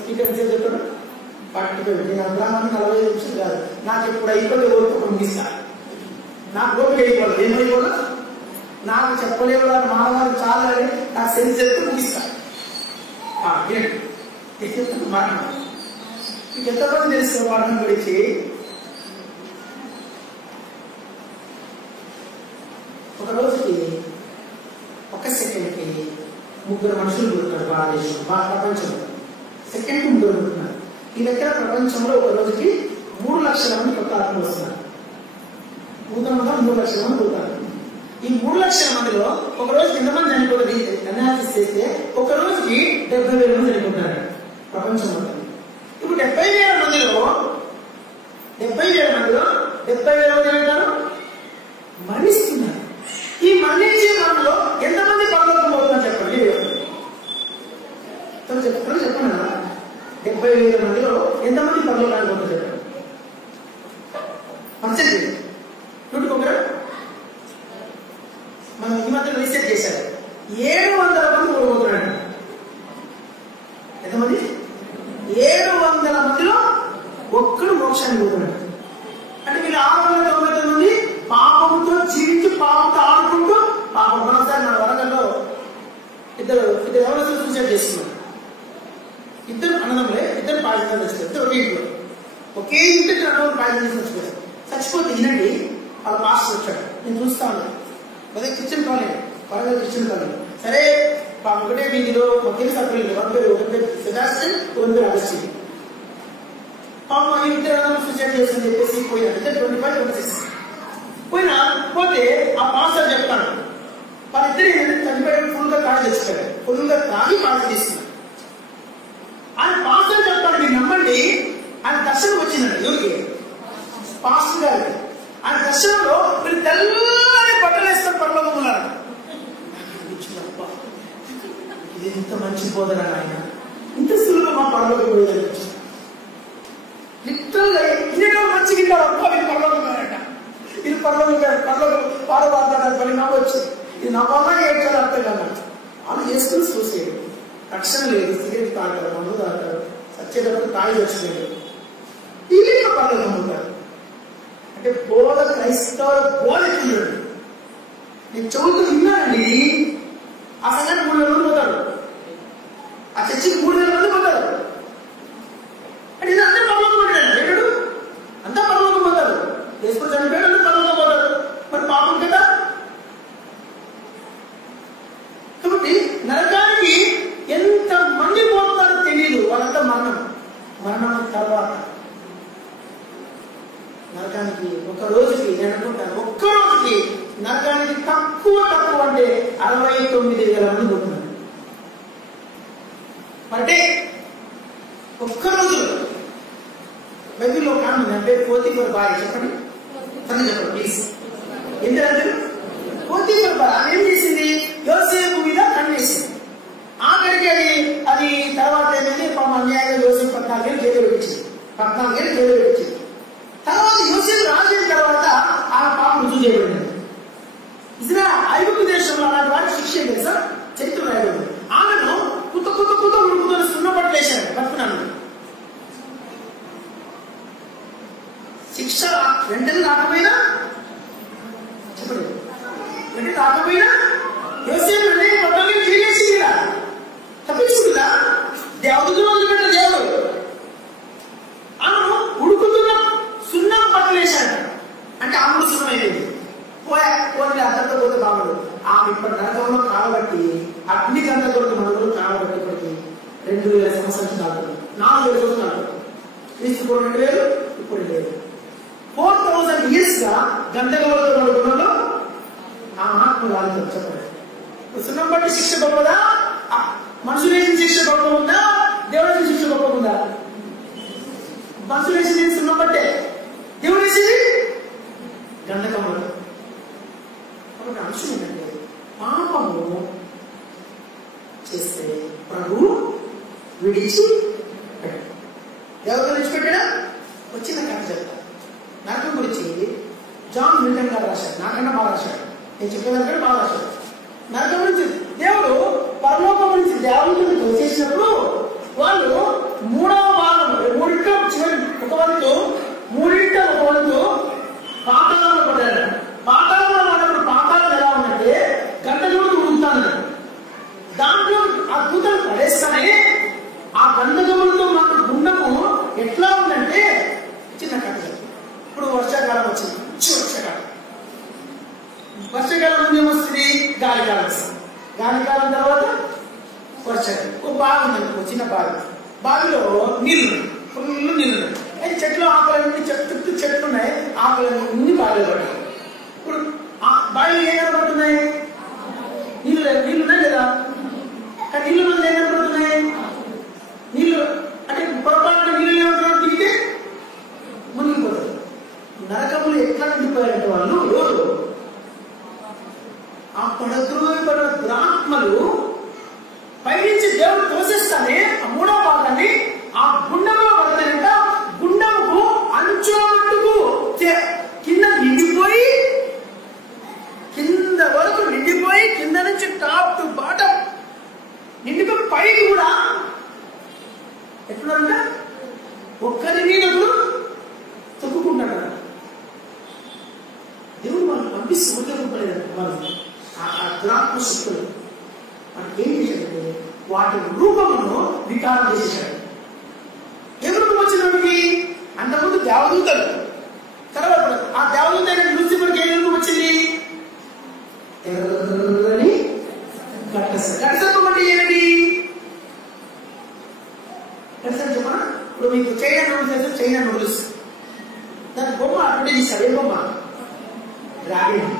స్పీకర్ మెసేజ్ చెప్పాడు పట్టుకోండి. నేను అబ్రాహాన్ని 45 నిమిషాలు కాదు. నాకు ఇప్పుడు అయిపోతే ఓర్పు ముగిస్తాను. నాకు ఓర్పు అయిపోవాలి. ఏమైపోవాలి? నాకు చెప్పలేవు మానవాళ్ళు చాలా నాకు సెన్స్ చెప్తూ ముగిస్తాను. మరణం మీకు ఎంతమంది తెలుసు? మరణం గురించి ఒక రోజుకి ఒక సెకండ్కి 3 మనుషులు పుడుతున్నారు. భారతదేశం ప్రపంచంలో సెకండ్కి 3 పుడుతున్నారు. ఈ దగ్గర ప్రపంచంలో ఒక రోజుకి 3 లక్షల మంది కొత్త ఆత్మలు వస్తున్నారు. 3 లక్షల మంది పుడతారు. ఈ 3 లక్షల మందిలో ఒక రోజుకి ఎంతమంది చనిపోతుంది అనాలిసిస్ చేస్తే ఒక రోజుకి 70,000 మంది చనిపోతారు ప్రపంచం మొత్తం. ఇప్పుడు 70,000 మందిలో 70,000 మంది ఏమంటారు? మరణిస్తున్నారు. ఈ మరణించే మనలో ఎంతమంది పరలోకం పోతున్నారు చెప్పండి. చెప్పండి 70,000 మందిలో ఎంతమంది పరలోకానికి పోతున్నారు చెప్పండి. పర్సెంట్ చూడుకోగలరా? మనం ఈ మధ్య రీసెర్చ్ చేశారు. 700 మంది ఓడిపోతున్నాడు. ఎంతమంది? 700 మందిలో ఒక్కడు మోక్షాన్ని పోతున్నాడు. అంటే వీళ్ళు 699 మంది పాపంతో జీవించి పాపంతో ఆడుకుంటూ పాపం. మరోసారి నా వరంగల్లో ఇద్దరు ఎవరు సూసైడ్ చేస్తున్నారు. ఇద్దరు అన్నదమ్ములే, ఇద్దరు పాయిజన్ చచ్చిపోయారు. ఒకే ఇంటికి అన్నదమ్ములు పాయిజన్ చచ్చిపోయారు. చచ్చిపోతే వినండి, వాళ్ళ పాస్టర్ వచ్చాడు. నేను చూస్తా ఉన్నాను. అదే kitchen college, Warangal kitchen college. సరే ఒకటే వీధిలో మాకు తెలిసి అప్పుడు ఒకరి పేరు సెబాస్టియన్, ఒకరి పేరు అగస్టిన్. పాపం ఇద్దరు సూసైడ్ చేస్తుందని చెప్పేసి పోయినా 25, 26 పోతే ఆ పాస్టర్ చెప్తాను వాళ్ళిద్దరు చనిపోయాడు. ఫుల్ గా తాగి తెచ్చిపోయాడు. ఫుల్ గా తాగి పాస్ తీసుకున్నాడు. ఆయన పాస్టర్ చెప్తాడు, మీరు నమ్మండి, ఆయన దర్శనం వచ్చిందండి. ఎవరికి? పాస్టర్ గారికి. ఆయన దర్శనంలో మీరు తెల్లని బట్టలు వేస్తారు పరలోకంలో. ఇది ఇంత మంచి బోధన ఆయన, ఇంత సులువు మా పరలోకి పోయేది. లిటరల్గా ఇదే మంచి గిట్ట మీరు పరలోకం కారట. ఇది పరలోకం పాడవాడతాడు. పని నవ్వచ్చు. ఇది నవ్వాలా ఏడ్చాలి అర్థం కదా. వాళ్ళు చేసుకుని చూసేది రక్షణ లేదు. సిగరెట్ తాగుతారు, మందు తాగుతారు, చచ్చేటప్పుడు తాగి వచ్చినాడు. ఇది పరలోకం ఉంటారు. అంటే బోధ క్రైస్తవ బోధకుడు. నేను చదువుతూ విన్నానండి. ఆ సంగతి 3,000 మంది పోతారు. ఆ చర్చికి 3,000 మంది పోతారు. అంటే ఇది అంతా పరలోకం ఉంటాడు. దేవుడు అంతా పరలోకం పోతారు. దేశపుడు చనిపోయాడు, అంతా పరలోకం పోతారు. మరి పాపం కదా. కాబట్టి నరకానికి ఎంత మంది పోతారో తెలియదు. వాళ్ళంతా మరణం తర్వాత నరకానికి ఒక రోజుకి నేను అనుకుంటాను, ఒక్క రోజుకి నరకానికి తక్కువ అంటే 69,000 మంది పోతున్నారు. అంటే ఒక్క రోజు బైబిల్లో కాదు. నా పేరు పోతీఫర్ భార్య. చెప్పండి ప్లీజ్. ఎందుకంటే పోతీఫర్ భార్య ఆమె ఏం చేసింది? యోసేపు మీద కన్నేసింది. ఆఖరికి అది తర్వాత ఏమైంది? అన్యాయంగా యోసేపు 14 ఏళ్ళు జైలు పెట్టించింది. 14 ఏళ్ళు జైలు పెట్టించింది. తర్వాత యోసేపు రాజు అయిన తర్వాత ఆ పాపం రుజువు చేయబడింది. ఐగుప్తు దేశంలో అలాంటి వారికి శిక్ష తెలుసా? చరిత్ర రాయబడింది. ఆమెను కుత ఉడుకుతో సున్నపట్టు వేశారు. పట్టుకున్నాను. శిక్ష వెంటనే రాకపోయినా చెప్పండి అంటే రాకపోయినా యోసేపు నిర్ణయం పట్టాలి చేసిందిరా, తప్పించుకుందా? దేవుడితో వదిలిపెట్టిన దేవుడు ఆమెను ఉడుకుతున్న సున్నం పట్టలేశాడు. అంటే ఆమె సున్నమైంది. పోయి అర్థంతో పోతే బాగుడు. ఆమె ఇప్పటి నరకంలో కాలబట్టి అగ్ని గంధకులకు మనలో కాలబట్టి ఇప్పటికి 2000 సంవత్సరాలు కాదు, 4000 సంవత్సరాలు కాదు. క్రీస్తు 2000, ఇప్పుడు 4000 years గా గంధకులతో నడుపులో ఆ ఆత్మ రాలేదు. చెప్పండి, సున్నం బట్టి శిక్ష గొప్పదా? మనుషులు వేసిన శిక్ష గొప్ప ఉందా? దేవుడు వేసిన శిక్ష గొప్ప ఉందా? మనుషులు వేసింది సున్నం బట్టే, దేవుడు వేసింది గంధకములు. ఒక అంశం ఏంటంటే పాపము చేస్తే ప్రభు విడిచి ఎవరు విడిచిపెట్టాడా? వచ్చిన కథ చెప్తా. నరకం గురించి జాన్ మిల్టన్ గారు రాశాడు, నాకన్నా బాగా రాశాడు. నేను చెప్పేదానికంటే బాగా రాశాడు. నరకం గురించి దేవుడు పరలోకం గురించి దేవతలను తోసేసినప్పుడు వాళ్ళు 3వ భాగం, 3 చివరి ఒక వంతు, 3 ఒక వంతు పాతాళంలో పడ్డారు. పాతాళంలో పడినప్పుడు పాతాళం ఎలా ఉందంటే గంటలు ఉడుకుతాను. దాంట్లో ఆ దూతలు పడేస్తానే ఆ గంధకములతో మన గుండము ఎట్లా ఉందంటే చిన్న కథ. ఇప్పుడు వర్షాకాలం వచ్చింది, వర్షాకాలం ముందు ఏమొస్తుంది? గాలికాలం వస్తుంది. గాలికాలం తర్వాత వర్షాకాలం. ఒక బావి ఉంది, చిన్న బావి. బావిలో నీళ్ళు, ఫుల్ నీళ్ళు. చెట్లు ఆకులన్నీ చుట్టూ చెట్లు ఉన్నాయి, ఆకులన్నీ బావిలో పడ్డాయి. ఇప్పుడు బావిలో ఏం కనబడుతున్నాయి? నీళ్ళు ఉన్నాయి లేదా? కానీ నీళ్ళు మనకు ఏం కనబడుతున్నాయి? నీళ్ళు అంటే పొరపాటున నీళ్ళు ఏమంటున్నారు? దిగితే మునిగిపోతుంది. నరకములు ఎట్లా నిండిపోయారంటే వాళ్ళు రోజు ఆ పడద్రోయబడిన దురాత్మలు పైనుంచి దేవుడు తోసేస్తానే ఆ 3వ భాగాన్ని ఆ గుండంలో పడతాయంట. గుండముకు అంచుల మట్టుకు కింద నిండిపోయి, కింద వరకు నిండిపోయి, కింద నుంచి టాప్ టు బాటం నిండిపోయి పైకి కూడా ఎట్లుందంట ఒక్కరి నీళ్ళు తొక్కుకుంటాడు. దేవుడు వాళ్ళు పంపిస్తూ ఉద్యోగపడలేదు. వాళ్ళు ఆ దురాత్మ శక్తులు మనకి ఏం చేశాడంటే వాటి రూపమును వికారం చేసేసాడు. ఏ రూపం వచ్చినప్పటికీ అంతకుముందు దేవదూతలు, తర్వాత ఆ దేవదూత లూసిఫర్కి ఏ రూపం వచ్చింది? గట్టసర్పం అంటే ఏమిటి? గట్టసర్పం చెప్పనా? ఇప్పుడు మీకు చైనా నూడిల్స్ చేస్తే చైనా నూడిల్స్ దాని బొమ్మ అప్పుడే తీశాడు. ఏ బొమ్మ? డ్రాగన్.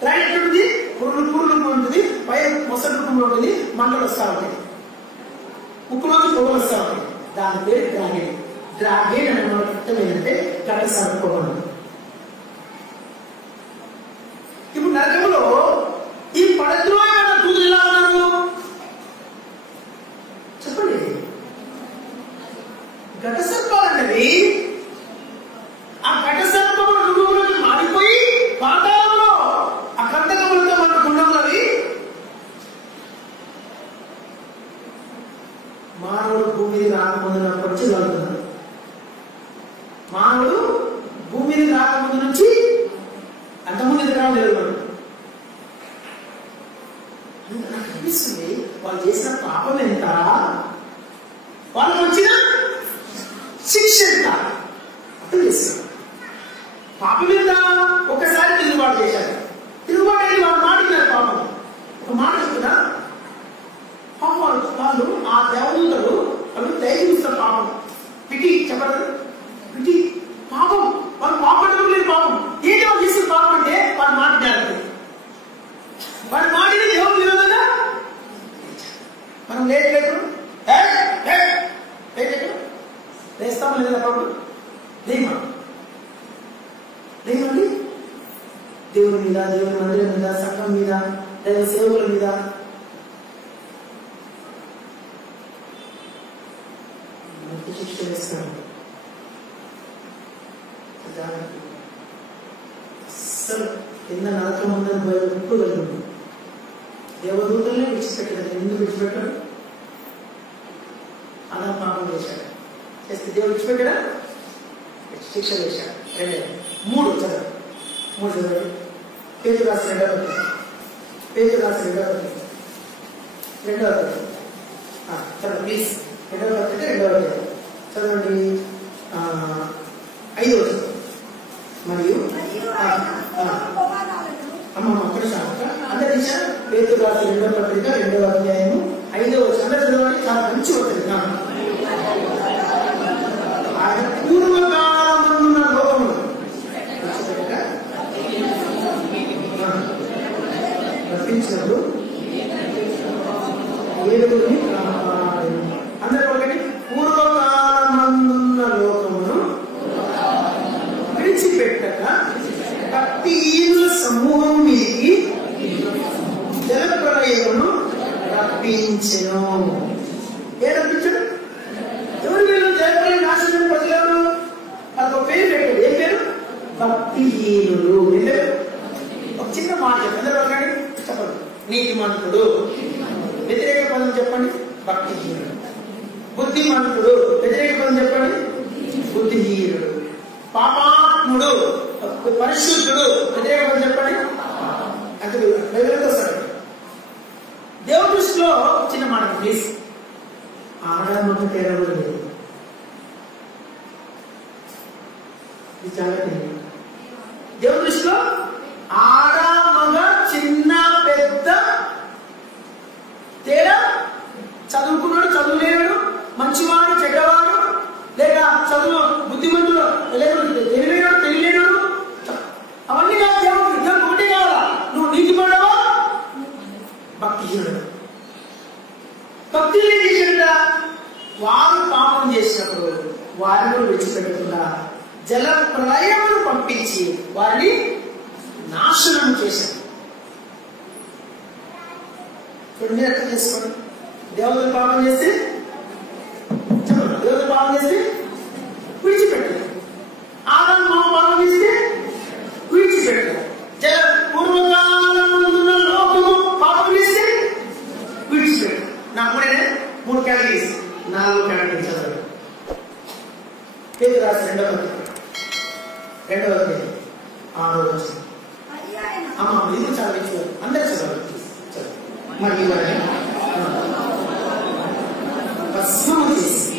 డ్రాగన్ ఎట్లుంటుంది? పురుగు ఉంటుంది, పై మొసటి రూపంలో ఉంటుంది, మంటలు వస్తూ ఉంటాయి, ముక్కులోకి పొగలు వస్తూ ఉంటాయి. దాని పేరు డ్రాగన్. డ్రాగన్ అనే మనకు అర్థం ఏంటంటే గట్టసర్పం. ఇప్పుడు నరకంలో ఈ పడద్రోయమైన దూతలు ఎలా ఉన్నారు చెప్పండి? ఘటసర్పాలన్నవి ఆ ఘటసర్పము రూపంలోకి మారిపోయి పాతాళంలో ఆ కంటకములతో మన గుండములవి. మానవుడు భూమిని రాకముందునప్పటి నుంచి చదువుతున్నాడు. మానవుడు భూమిని రాకముందు నుంచి అంతకుముందు ఎదురాలు లేదు. నాకు అనిపిస్తుంది వాళ్ళు చేసిన పాపం ఎంత, వాళ్ళకి వచ్చిన శిక్ష ఎంత అర్థం చేస్తున్నారు. పాపం ఎంత? ఒకసారి తిరుగుబాటు చేశారు. తిరుగుబాటు అయ్యి వాళ్ళు మాట్లాడారు. పాపం ఒక మాట చెప్తున్నా, పాపం వాళ్ళు ఆ దేవదూతలు వాళ్ళు ధైర్యం ఇస్తారు. పాపం పిటి చెప్పరు, పిటి పాపం వాళ్ళు పాపం లేదు. పాపం ఏదో చేసిన పాపం అంటే వాళ్ళు మాట్లాడారు. వాళ్ళు మాడిన దేవుడు విరోధంగా మనం లేదు లేస్తామా లేదా? పాపం లేమా? లేమండి. దేవుని మీద, దేవుని మందిరం మీద, సంఘం మీద, దైవ సేవకుల మీద శిక్ష వేస్తాడు. అస్సలు కింద నరకం ఉందని భయం ఎక్కువ కలిగింది. దేవదూతల్ని విడిచిపెట్టాడు. ఎందుకు విడిచిపెట్టాడు? అలా పాపం చేశాడు. చేస్తే దేవుడు విడిచిపెట్టాడా? శిక్ష వేశాడు. 3 చదవండి. పేతురు రాసిన రెండవ చదవండి ప్లీజ్. రెండవ పత్రిక చదవండి 5వ వచనం. మరియు అక్కడ అందరి పేతురు రాసిన రెండవ పత్రిక 2వ అధ్యాయము 5వ వచనం. అందరూ చదవండి, చాలా మంచి వచనం. ఆయన పూర్వకాలమున్న లోకమును రప్పించినప్పుడు ఏడుగురిని కాపాడాడు. అందరూ ఒకటి, పూర్వకాలమందున్న లోకమును విడిచిపెట్టక భక్తిహీనుల సమూహం మీదికి జలప్రలయమును రప్పించెను. ఏ రప్పించడు? ఎవరు వీళ్ళు? జలప్రలయం నాశనం ప్రజలను అదొక పేరు పెట్టాడు. ఏం పేరు? భక్తిహీనులు. ఏం పేరు? ఒక చిన్న మాట అందరూ ఒకటి చెప్పండి. నీతిమంతుడు. వ్యతిరేక పదం చెప్పండి, భక్తిహీనుడు. బుద్ధిమంతుడు. వ్యతిరేక పదం చెప్పండి, బుద్ధిహీనుడు. పాపాత్ముడు, పరిశుద్ధుడు. వ్యతిరేక పదం చెప్పండి, అంటే వస్తాడు. దేవుడి దృష్టిలో చిన్న మాట ప్లీజ్. ఆడమొక్క తేడా కూడా లేదు. ఇది చాలా తెలియదు. దేవుడి దృష్టిలో ఆడ మగ చిన్న పెద్ద తేడా, చదువుకున్నాడు చదువులేడు, మంచివాడు చెడ్డవాడు, లేక చదువు బుద్ధిమంతుడు తెలియలేడు తెలియలేడు, అవన్నీ కాదు. దేవుడు ఒకటే కావాలా? నువ్వు నీతిపడవా, భక్తిహీనుడు. భక్తి చేసినట్ట వారు పాపం చేసినప్పుడు వారిని విడిచిపెట్టకుండా జల ప్రళయమును పంపించి వారిని నాశనం చేశారు. ఇప్పుడు మీరు అర్థం చేసుకోండి. దేవుడు పాపం చేస్తే చెప్పండి, దేవుడు పాపం చేస్తే విడిచిపెట్టారు. ఆదాము పాపం చేస్తే విడిచిపెట్టారు. పూర్వకాలమున్న లోకము పాపం చేస్తే విడిచిపెట్టారు. నాకు మూడు కేటగిరీస్, 4 కేటగిరీస్ చదవండి. పేతురు రాసిన రెండవ అధ్యాయం 6వ వచనం. ఇది చాలా ఇచ్చారు. అందరూ చదవాలి. మరియు భస్మము చేసి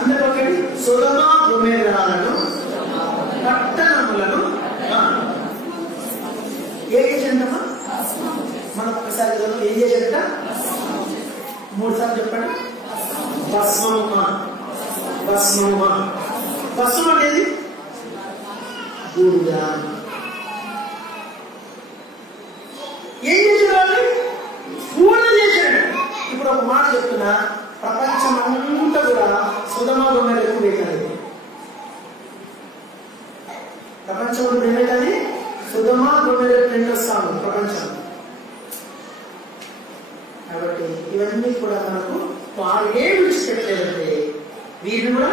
అందరూ ఒకటి, సొదొమ గొమొర్రాలను పట్టణములను ఏం చేశాడంటమ్మా? మనం ఒకసారి ఏం చేశాడంట? 3 సార్లు చెప్పండి. భస్మము. భస్మం అనేది బూడిద. ఏం చేసేవాళ్ళు? బూడిద చేశాడు. ఇప్పుడు ఒక మాట చెప్తున్నా, ప్రపంచం అంతా కూడా సొదొమ గొమొర్రా ఎక్కువ పెట్టాలి. ప్రపంచంలో ఏమైతుంది? సొదొమ గొమొర్రా ట్రెండ్ వస్తాము ప్రపంచం. కాబట్టి ఇవన్నీ కూడా మనకు వారు ఏం విడిచిపెట్టలేదంటే వీరిని కూడా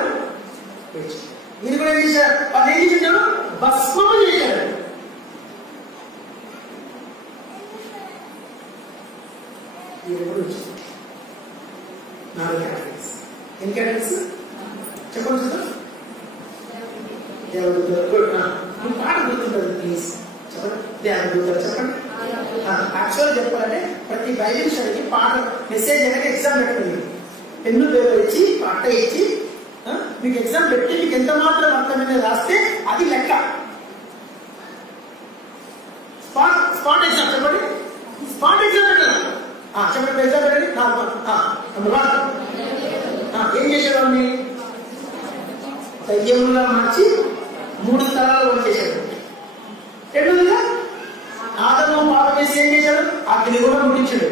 విడిచిపెట్టారు. వీరు కూడా ఏం చేశారు? వాళ్ళు ఏం చేశారు? భస్మము చేశారు. వీరు కూడా విడిచిపెట్టారు. 4 కేటగిరీస్. ఎన్ని కేటగిరీస్ చెప్పండి చూద్దాం. దేవుడు నువ్వు పాట గుర్తుంటుంది ప్లీజ్ చెప్పండి. దేవుడు చెప్పండి. యాక్చువల్ చెప్పాలంటే ప్రతి బైబిల్ స్టడీకి పాట మెసేజ్ అనేది ఎగ్జామ్ పెట్టండి. పెన్ను పేపర్ ఇచ్చి అట్ట ఇచ్చి మీకు ఎగ్జామ్ పెట్టి మీకు ఎంత మాత్రం అర్థమైనా రాస్తే అది లెక్క. స్పాట్ ఎగ్జామ్ చెప్పండి. స్పాట్ ఎగ్జామ్ పెట్టారు. చెప్పండి ఎగ్జామ్ పెట్టండి. ఏం చేసేవాడిని? దయ్యముగా మార్చి 3 స్థలాలు చేశాడు. రెండోదిగా ఆదాము పాపం చేసి ఏం చేశాడు? అగ్ని కూడా ముట్టించాడు.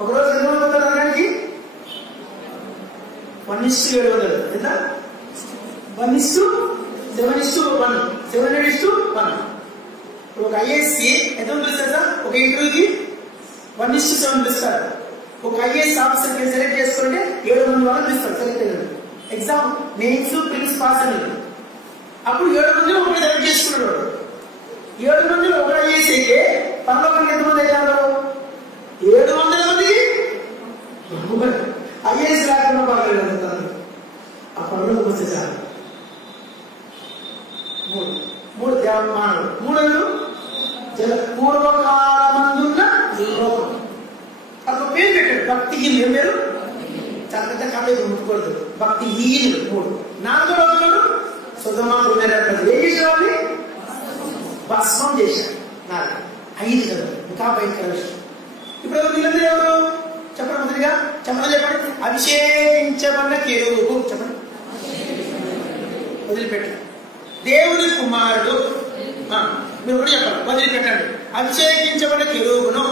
ఒకరోజు ఎన్నో నరకానికి 1:700 ఎంత? 1:7:1 7:1. ఒక ఐఏఎస్ కి ఎంత పిలుస్తారు సార్? ఒక ఇంటర్వ్యూకి 1:7 పిలుస్తారు. ఒక ఐఏఎస్ ఆఫీసర్ కి సెలెక్ట్ చేసుకుంటే 700 వాళ్ళు పిలుస్తారు. సెలెక్ట్ అయ్యారు. ఎగ్జామ్ మెయిన్స్ ప్రిలిమ్స్ పాస్ అని. అప్పుడు 7 మంది ఒకటి సెలెక్ట్ చేసుకున్నాడు. 7 మందిలో ఒక ఐఏఎస్ అయితే పరలోకానికి ఎంతమంది అవుతారు? 700 మందికి ఐఏఎస్ రాకుండా బాగలేదు. ఆ పనులకు వస్తే చాలు. మూడు దేవమానవుడు, మూడోడు పూర్వకాలమందున్న లోకం. అప్పుడు పేరు పెట్టాడు భక్తిహీనులు. ఏం పేరు? చాలా పెద్ద కాలేజీ ముట్టుకోలేదు. భక్తిహీనులు మూడు. నాలుగో రోజులు సుధమా ఉండేటప్పుడు ఏం చేసేవాడిని? భస్మం చేశాడు. నాలుగు. ఐదు కదా ఇంకా భయంకర విషయం. ఇప్పుడు వీళ్ళందరూ ఎవరు చెప్పండి? మొదటిగా చెప్పండి. అభిషేకించబడిన కెరూబు. చెప్పండి. వదిలిపెట్టండి. దేవుని కుమారుడు. మీరు కూడా చెప్పండి. వదిలిపెట్టండి. అభిషేకించబడిన కెరూబును.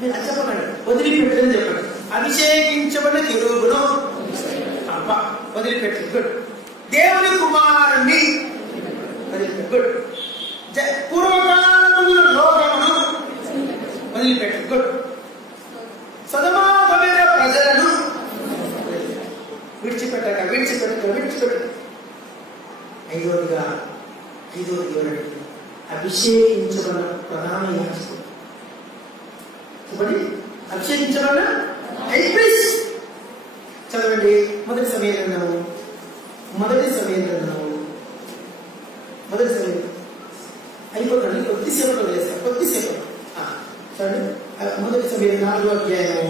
మీరు అది చెప్పండి. వదిలిపెట్టని చెప్పండి. అభిషేకించబడిన కెరూబును అబ్బా వదిలిపెట్టండి. గుడ్. దేవుని కుమారుణ్ణి వదిలిపెట్టి. గుడ్. పూర్వకాలమున లోకమును వదిలిపెట్టండి. గుడ్. సొదొమ గొమొర్రా ప్రజలను విడిచిపెట్టక ఐదోదిగా అభిషేకించబడిన ప్రధాన యాజకుడు. చెప్పండి. అభిషేకించబడిన హై ప్రీస్ట్. చదవండి. మొదటి సమయం అయిపోతుంది. కొద్దిసేపు వదిలేస్తాం. కొద్దిసేపు చూడండి. మొదటి సమయం 4వ అధ్యాయం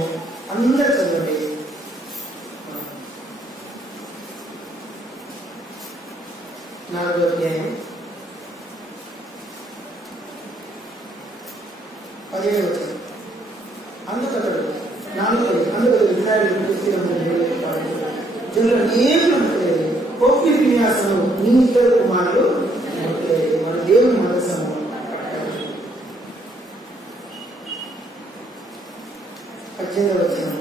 అందరూ చదవండి. నాలుగో అధ్యాయం 17వ వచనం. అందుకతడు ఇశ్రాయేలు జనుల ఏమి కోపి విన్యాసము నీ ఇద్దరు కుమారులు మన దేవుని మనస్సము. 18వ వచనం.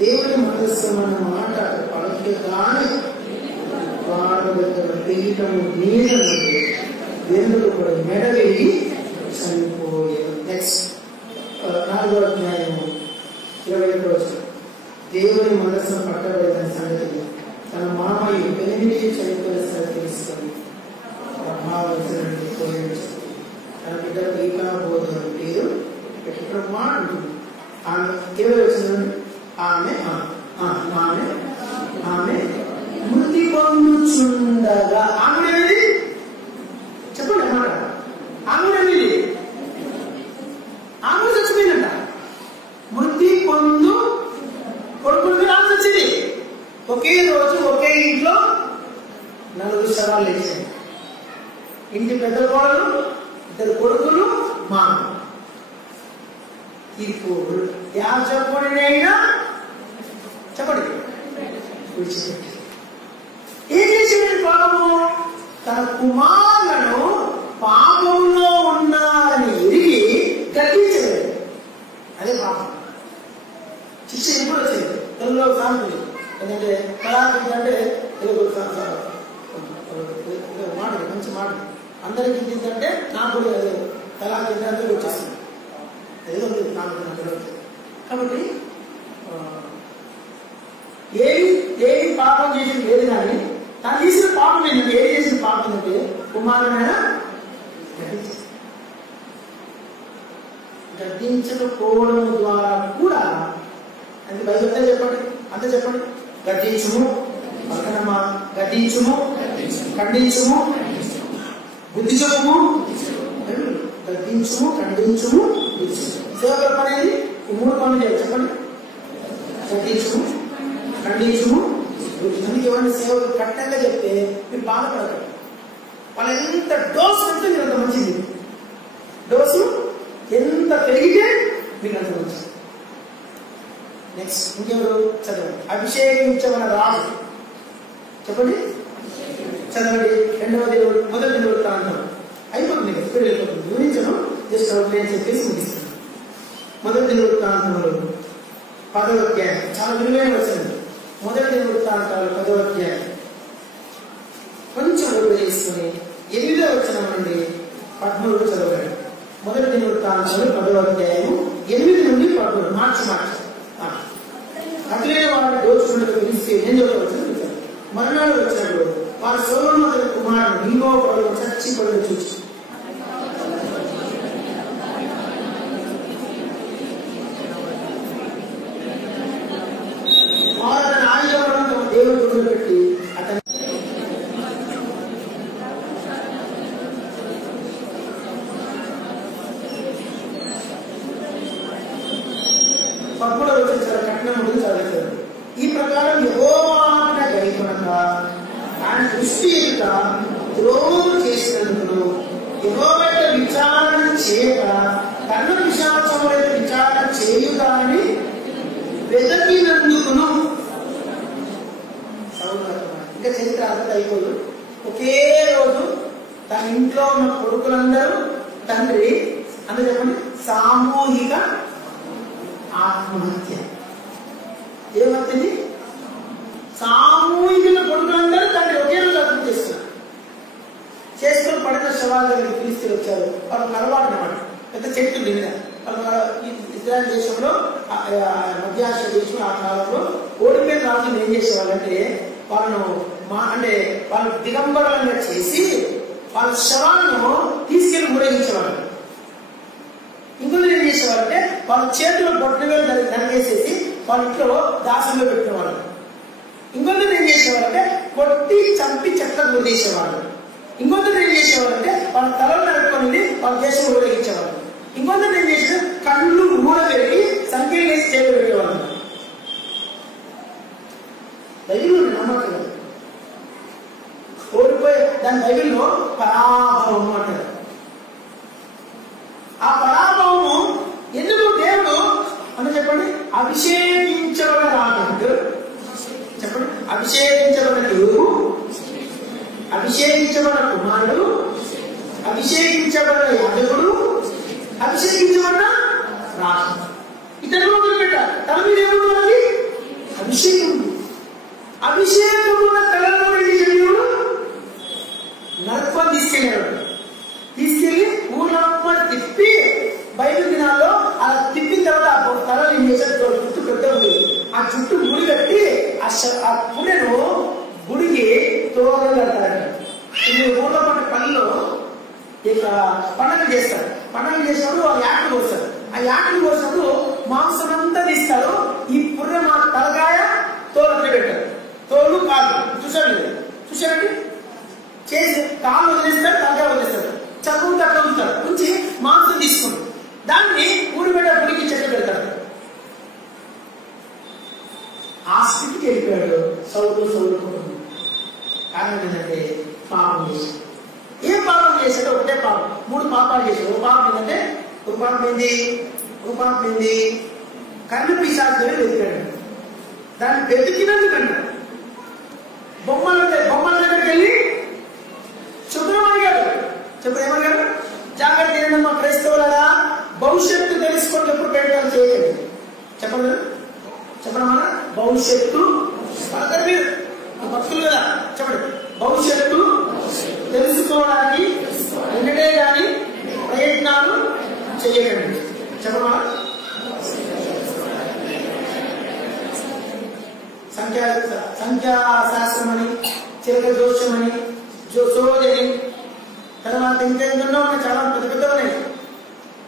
దేవుని మనస్సు అన్న మాట పలకగానే వాడు పీఠము మీద వెన్నులు కూడా మెడవేయి చనిపోయారు. నెక్స్ట్ 4వ అధ్యాయం 21వ వచనం. దేవుని మనస్సు పట్టబడిన సంగతి తన మామయ్య పెనిమిటి చనిపోయిన సంగతి తెలుసుకొని ప్రభావితులని పోయించు. తన బిడ్డ ఈకాబోధన పేరు ఇక్కడ మాట ఉంటుంది. ఆమె ఎవరు వచ్చిన ఆమె మృతి పొందుచుండగా ఆమె చెప్పండి అన్నమాట. ఆమె చచ్చిపోయిందంట. మృతి పొందు కొడుకులకి రాసి వచ్చింది. ఒకే రోజు ఒకే ఇంట్లో 4 శవాలు లేచాయి. ఇంటి పెద్ద కోడలు, 2 కొడుకులు, మా ఇప్పుడు యాజకుడినైనా చెప్పండి విడిచిపెట్టి ఏం చేసింది? పాపము తన కుమారులను పాపంలో ఉన్నారని ఎరిగి గర్తించలేదు. అదే పాపం. శిక్ష ఎప్పుడు వచ్చింది? తెలుగులో సాంతి ఎందుకంటే కళాకంటే తెలుగు మాట మంచి మాట అందరికి ఏంటంటే నాకు కూడా కళాకంటే వచ్చేస్తుంది. ఏదో నాకు కాబట్టి ఏది పాపం చేసింది లేదు కానీ తను చేసిన పాపం ఏంటంటే ఏది చేసిన పాపం ఏంటంటే కుమారుడైనా గద్దించకపోవడం ద్వారా కూడా అంటే బయట చెప్పండి. అంతే చెప్పండి. గద్దించుము పక్కనమ్మా, గద్దించుము, ఖండించుము, బుద్ధి చెప్పుము, గద్దించుము, ఖండించుము, సేవకుల పని అనేది 3 పనులు చేయాలి. చెప్పండి. గద్దించుము, ఖండించుము, అందుకే ఎవరిని సేవకులు కట్టంగా చెప్తే మీరు బాధపడతారు. వాళ్ళు ఎంత డోసు పెడితే మీరు అంత మంచిది. డోసు ఎంత పెరిగితే మీకు అంత మంచిది. నెక్స్ట్ ఇంకెవరు చదవండి. అభిషేకించమన్న రాజు. చెప్పండి. చదవండి. 2వ దేవుడు మొదటి దేవుడు ప్రాంతం అయిపోతుంది. ఇప్పుడు వెళ్ళిపోతుంది. వివరించను జస్ట్ అవుట్లైన్ చెప్పేసి ముగిస్తాను. మొదటి దేవుడు ప్రాంతంలో 10వ అధ్యాయం చాలా విలువైన వచ్చింది. మొదటి దేవుడు ప్రాంతాలు 10వ అధ్యాయం కొంచెం ఒళ్ళు చేసుకుని 8వ వచనం నుండి 13 చదవండి. మొదటి దేవుడు ప్రాంతాలు 10వ అధ్యాయం 8 నుండి 13 మార్చి అట్లే వాడు దోచుకున్నట్టు పిలిస్తే ఏం చెప్పవచ్చు? మరునాడు వచ్చినప్పుడు వారు సొలొమోను కుమారుడు నీవో పడు చచ్చి పడు చూసి వారు తన ఆయుధంతో వదిలిపెట్టి అతని పప్పులో వచ్చిన కట్నం ముందు చదువుతారు. ఈ ప్రకారం యెహోవా గైకొనక ఆయన దృష్టి యొక్క ద్రోహం చేసినందుకు యెహోవా విచారణ చేయక కర్ణ పిశాచముల విచారణ చేయుదాని వెదకినందుకును ఇంకా చరిత్ర అంతా అయిపోదు. ఒకే రోజు తన ఇంట్లో ఉన్న కొడుకులందరూ తండ్రి అంటే చెప్పండి సామూహిక ఆత్మహత్య. ఏమవుతుంది? సామూహిక కొడుకులందరూ తండ్రి ఒకే రోజు ఆత్మహత్య చేస్తున్నారు. చేసుకుని పడిన శవాల దగ్గరికి ఫిలిస్తీన్లు వచ్చారు. వాళ్ళకి అలవాటు అన్నమాట. పెద్ద చెట్టు మీద ఇజ్రాయెల్ దేశంలో మధ్యాహ్న దేశం ఆ కాలంలో ఓడిపోయిన రాజులు ఏం చేసేవాళ్ళంటే వాళ్ళను అంటే వాళ్ళు దిగంబరంగా చేసి వాళ్ళ శవాలను తీసుకెళ్లి ఊరేగించేవాళ్ళు. ఇంకొకరు ఏం చేసేవాళ్ళంటే వాళ్ళ చేతిలో బొట్టు వేలు నరికేసేసి వాళ్ళ ఇంట్లో దాసంలో పెట్టేవాళ్ళు. ఇంకొకరు ఏం చేసేవాళ్ళంటే కొట్టి చంపి చెట్ల ఊరేసేవాళ్ళు. ఇంకొకరు ఏం చేసేవాళ్ళంటే వాళ్ళ తలలో నడుపుకొని వాళ్ళ దేశంలో ఊరేగించేవాళ్ళు. ఇంకొకరు ఏం చేసేవారు కళ్ళు ఊడబెట్టి సంఖ్యలు వేసి చేతులు పెట్టేవాళ్ళు. బైబిల్ నమ్మకం ఓడిపోయి దాని బైబిల్లో పరాభవం అంటారు. ఆ పరాభవము ఎందుకు దేవుడు అని చెప్పండి అభిషేకించబడిన రాజు చెప్పండి అభిషేకించబడిన దేవుడు అభిషేకించబడిన కుమారుడు అభిషేకించబడిన యాజకుడు అభిషేకించబడిన రాజు ఇతరులు వదిలిపెట్టారు. తన మీద ఏముంది? అభిషేకం. అభిషేకమున్న తలలో దేవుడు నడుపుకొని తీసుకెళ్ళి ఊళ్ళమ్మ తిప్పి బయలు దినాల్లో అలా తిప్పిన తర్వాత ఆ తలలో ఏం చేశారు? జుట్టు పెద్ద ఉంది. ఆ జుట్టు ముడి కట్టి ఆ పుణెను గుడికి తోరలు కడతారు. ఊళ్ళో పడ్డ పనిలో ఇక పండుగలు చేస్తారు. పండుగలు చేసినప్పుడు వాళ్ళు యాటలు కోస్తారు. ఆ యాటలు కోసినప్పుడు మాంసం అంతా తీస్తారు. ఈ పుర్రె మా తలకాయ తోలు అట్లా పెట్టారు. తోలు కాళ్ళు చూసారండి చేసి కాళ్ళు వదిలేస్తారు, తలకాయ వదిలేస్తారు, చదువు తక్కువ ఉంచుతారు. ఉంచి మాంసం తీసుకుంటారు. దాన్ని ఊరిబెట్ట గుడికి చెట్టు పెడతారు. ఆ స్థితికి వెళ్ళిపోయాడు సౌలు కారణం ఏంటంటే పాపం చేశాడు. ఏ పాపం చేశాడో ఒకటే పాపం. 3 పాపాలు చేశాడు. ఒక పాపం ఏంటంటే ఒక పాపం ఏంది కన్ను పిశాచుని వెతికాడు. దాన్ని వెతికినందుకంట బొమ్మల దగ్గరికి వెళ్ళి శుభ్రమయ్యాడు. ఏమయ్యాడు? జాగ్రత్త ఏంటమ్మా క్రైస్తవులారా, భవిష్యత్తు తెలుసుకున్నప్పుడు ప్రయత్నాలు చేయలేదు. చెప్పడమా భవిష్యత్తు మీరు భక్తులు కదా చెప్పండి. భవిష్యత్తు తెలుసుకోవడానికి వెంటనే కానీ ప్రయత్నాలు చేయకండి. చెప్పమా సంఖ్యాశాస్త్రం అని, చిలక జోషం అని, సోదని, తర్వాత ఇంకెందులో ఉన్నాయి, చాలా పెద్ద పెద్ద ఉన్నాయి.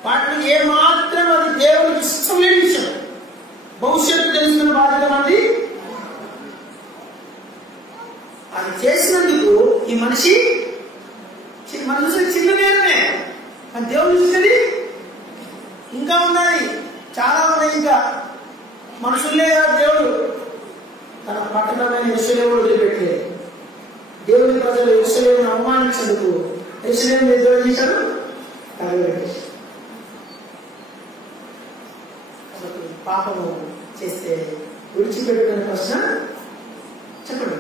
వాటిని ఏ మాత్రం అది దేవుడికి ఇష్టం లేని విషయం. భవిష్యత్తు తెలుసుకున్న బాధ్యత మంది అది చేసినందుకు ఈ మనిషి మన చూసిన చిన్న నేరమే, కానీ దేవుడు చూసేది ఇంకా ఉన్నాయి, చాలా ఉన్నాయి. ఇంకా మనుషులే దేవుడు తన పట్టణమైన యెరూషలేమును వదిలిపెట్టే దేవుని ప్రజలు యెరూషలేమును అవమానించేందుకు యెరూషలేమును ఎదురు చేశారు, తగలబెట్టేశారు. పాపము చేస్తే విడిచిపెట్టుకునే ప్రశ్న చెప్పండి.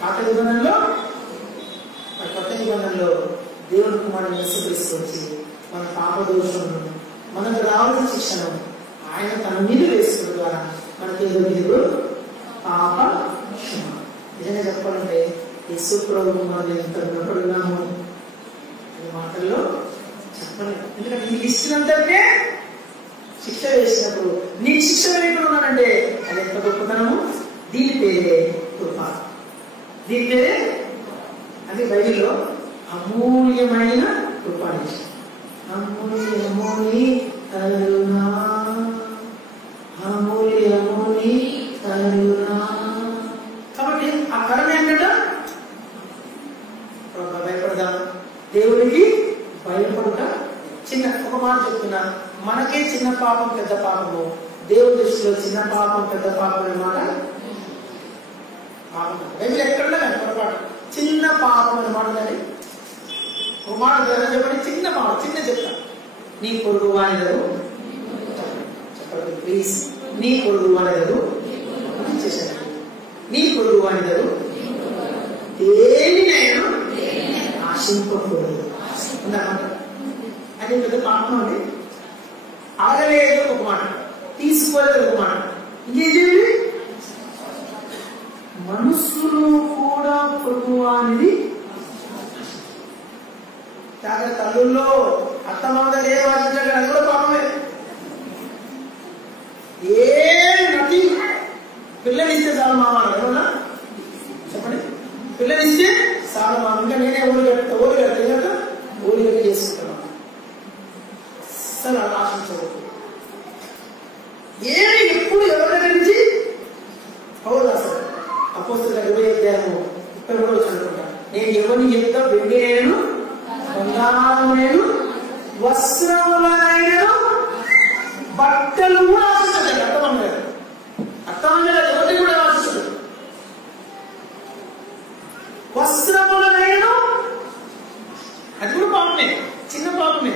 పాత నిబంధనలో కొత్త నిబంధనలో దేవుని కుమారుని యేసుక్రీస్తుని మన పాప దోషమును మనకు రావాల్సిన శిక్షను ఆయన తన మీద వేసుకోవడం ద్వారా మనకి దేవుడు పాప క్షమ. నిజంగా చెప్పాలంటే యేసు ప్రభువు మనం ఎంత రుణపడున్నాము ఈ మాటల్లో చెప్పలేదు. ఎందుకంటే నీకు ఇచ్చినంతకే శిక్ష వేసినప్పుడు నీకు శిక్ష వేయకుండా ఉన్నానంటే అది ఎంత గొప్పతనము. దీని పేరే కృప. దీని పేరే అది బైబిల్లో అమూల్యమైన కృప. అమూల్యమూలి కరుణా, అమూల్యమూలి కరుణా. కాబట్టి చిన్న ఒక మాట చెప్తున్నా, మనకే చిన్న పాపం పెద్ద పాపము, దేవుడి దృష్టిలో చిన్న పాపం పెద్ద పాపం అన్నమాట. పాపం బైబిల్ ఎక్కడున్నా కానీ పొరపాటు చిన్న పాపం అన్నమాట. కానీ ఒక మాట చెప్పండి, చిన్న పాపం, చిన్న చెప్తా. నీ పొరుగు వానిదరు చెప్పండి ప్లీజ్. నీ పొరుగు వానిదరు చేశాను. నీ పొరుగు వానిదరు దేనినైనా ఆశింపకూడదు అన్నమాట. అది పెద్ద పాపం అండి. అడగలేదు ఒక మాట, తీసుకోలేదు ఒక మాట, ఇంకేంటి మనస్సులో కూడా పొరుగువానిది. జాగ్రత్త, తల్లుల్లో అత్తమామలు ఏ వాదించాలి, అది కూడా పాపమే. నటి పిల్లనిస్తే చాలు మామ, ఏమన్నా చెప్పండి, పిల్లనిస్తే చాలు మామ, ఇంకా నేనే ఊరు కడతా, ఊరు కడతా, ఊరు కట్టి చేసుకుంటాను. అస్సలు అలా ఆశించకూడదు. ఏమి ఎప్పుడు ఎవరి దగ్గర నుంచి అవును అసలు అపోస్తలుల 20:30 కూడా చదువుకుంటా. నేను ఎవరిని చెప్తా, వెండి నేను బంగారం నేను వస్త్రములనైనా బట్టలు కూడా ఆశిస్తుంది. అర్థమన్నారు, అర్థమన్నారు, ఎవరిని కూడా ఆశిస్తుంది. వస్త్రములనైనా అది కూడా పాపమే, చిన్న పాపమే.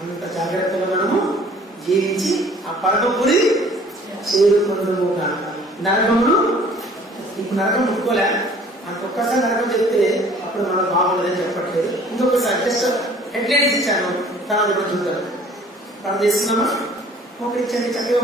అంత జాగ్రత్తగా మనము జీవించి ఆ పరమపురి చేరుకుందుము కాక. నరకమును ఇప్పుడు నరకం ముట్టుకోలే, మనకు ఒక్కసారి నరకం చెప్తే అప్పుడు మనం బాగుండదని చెప్పట్లేదు. ఇంకొకసారి జస్ట్ హెడ్లైన్స్ ఇచ్చాను, తర్వాత చూద్దాం. తర్వాత చేస్తున్నామా ఒకటి ఇచ్చండి చక్కగా.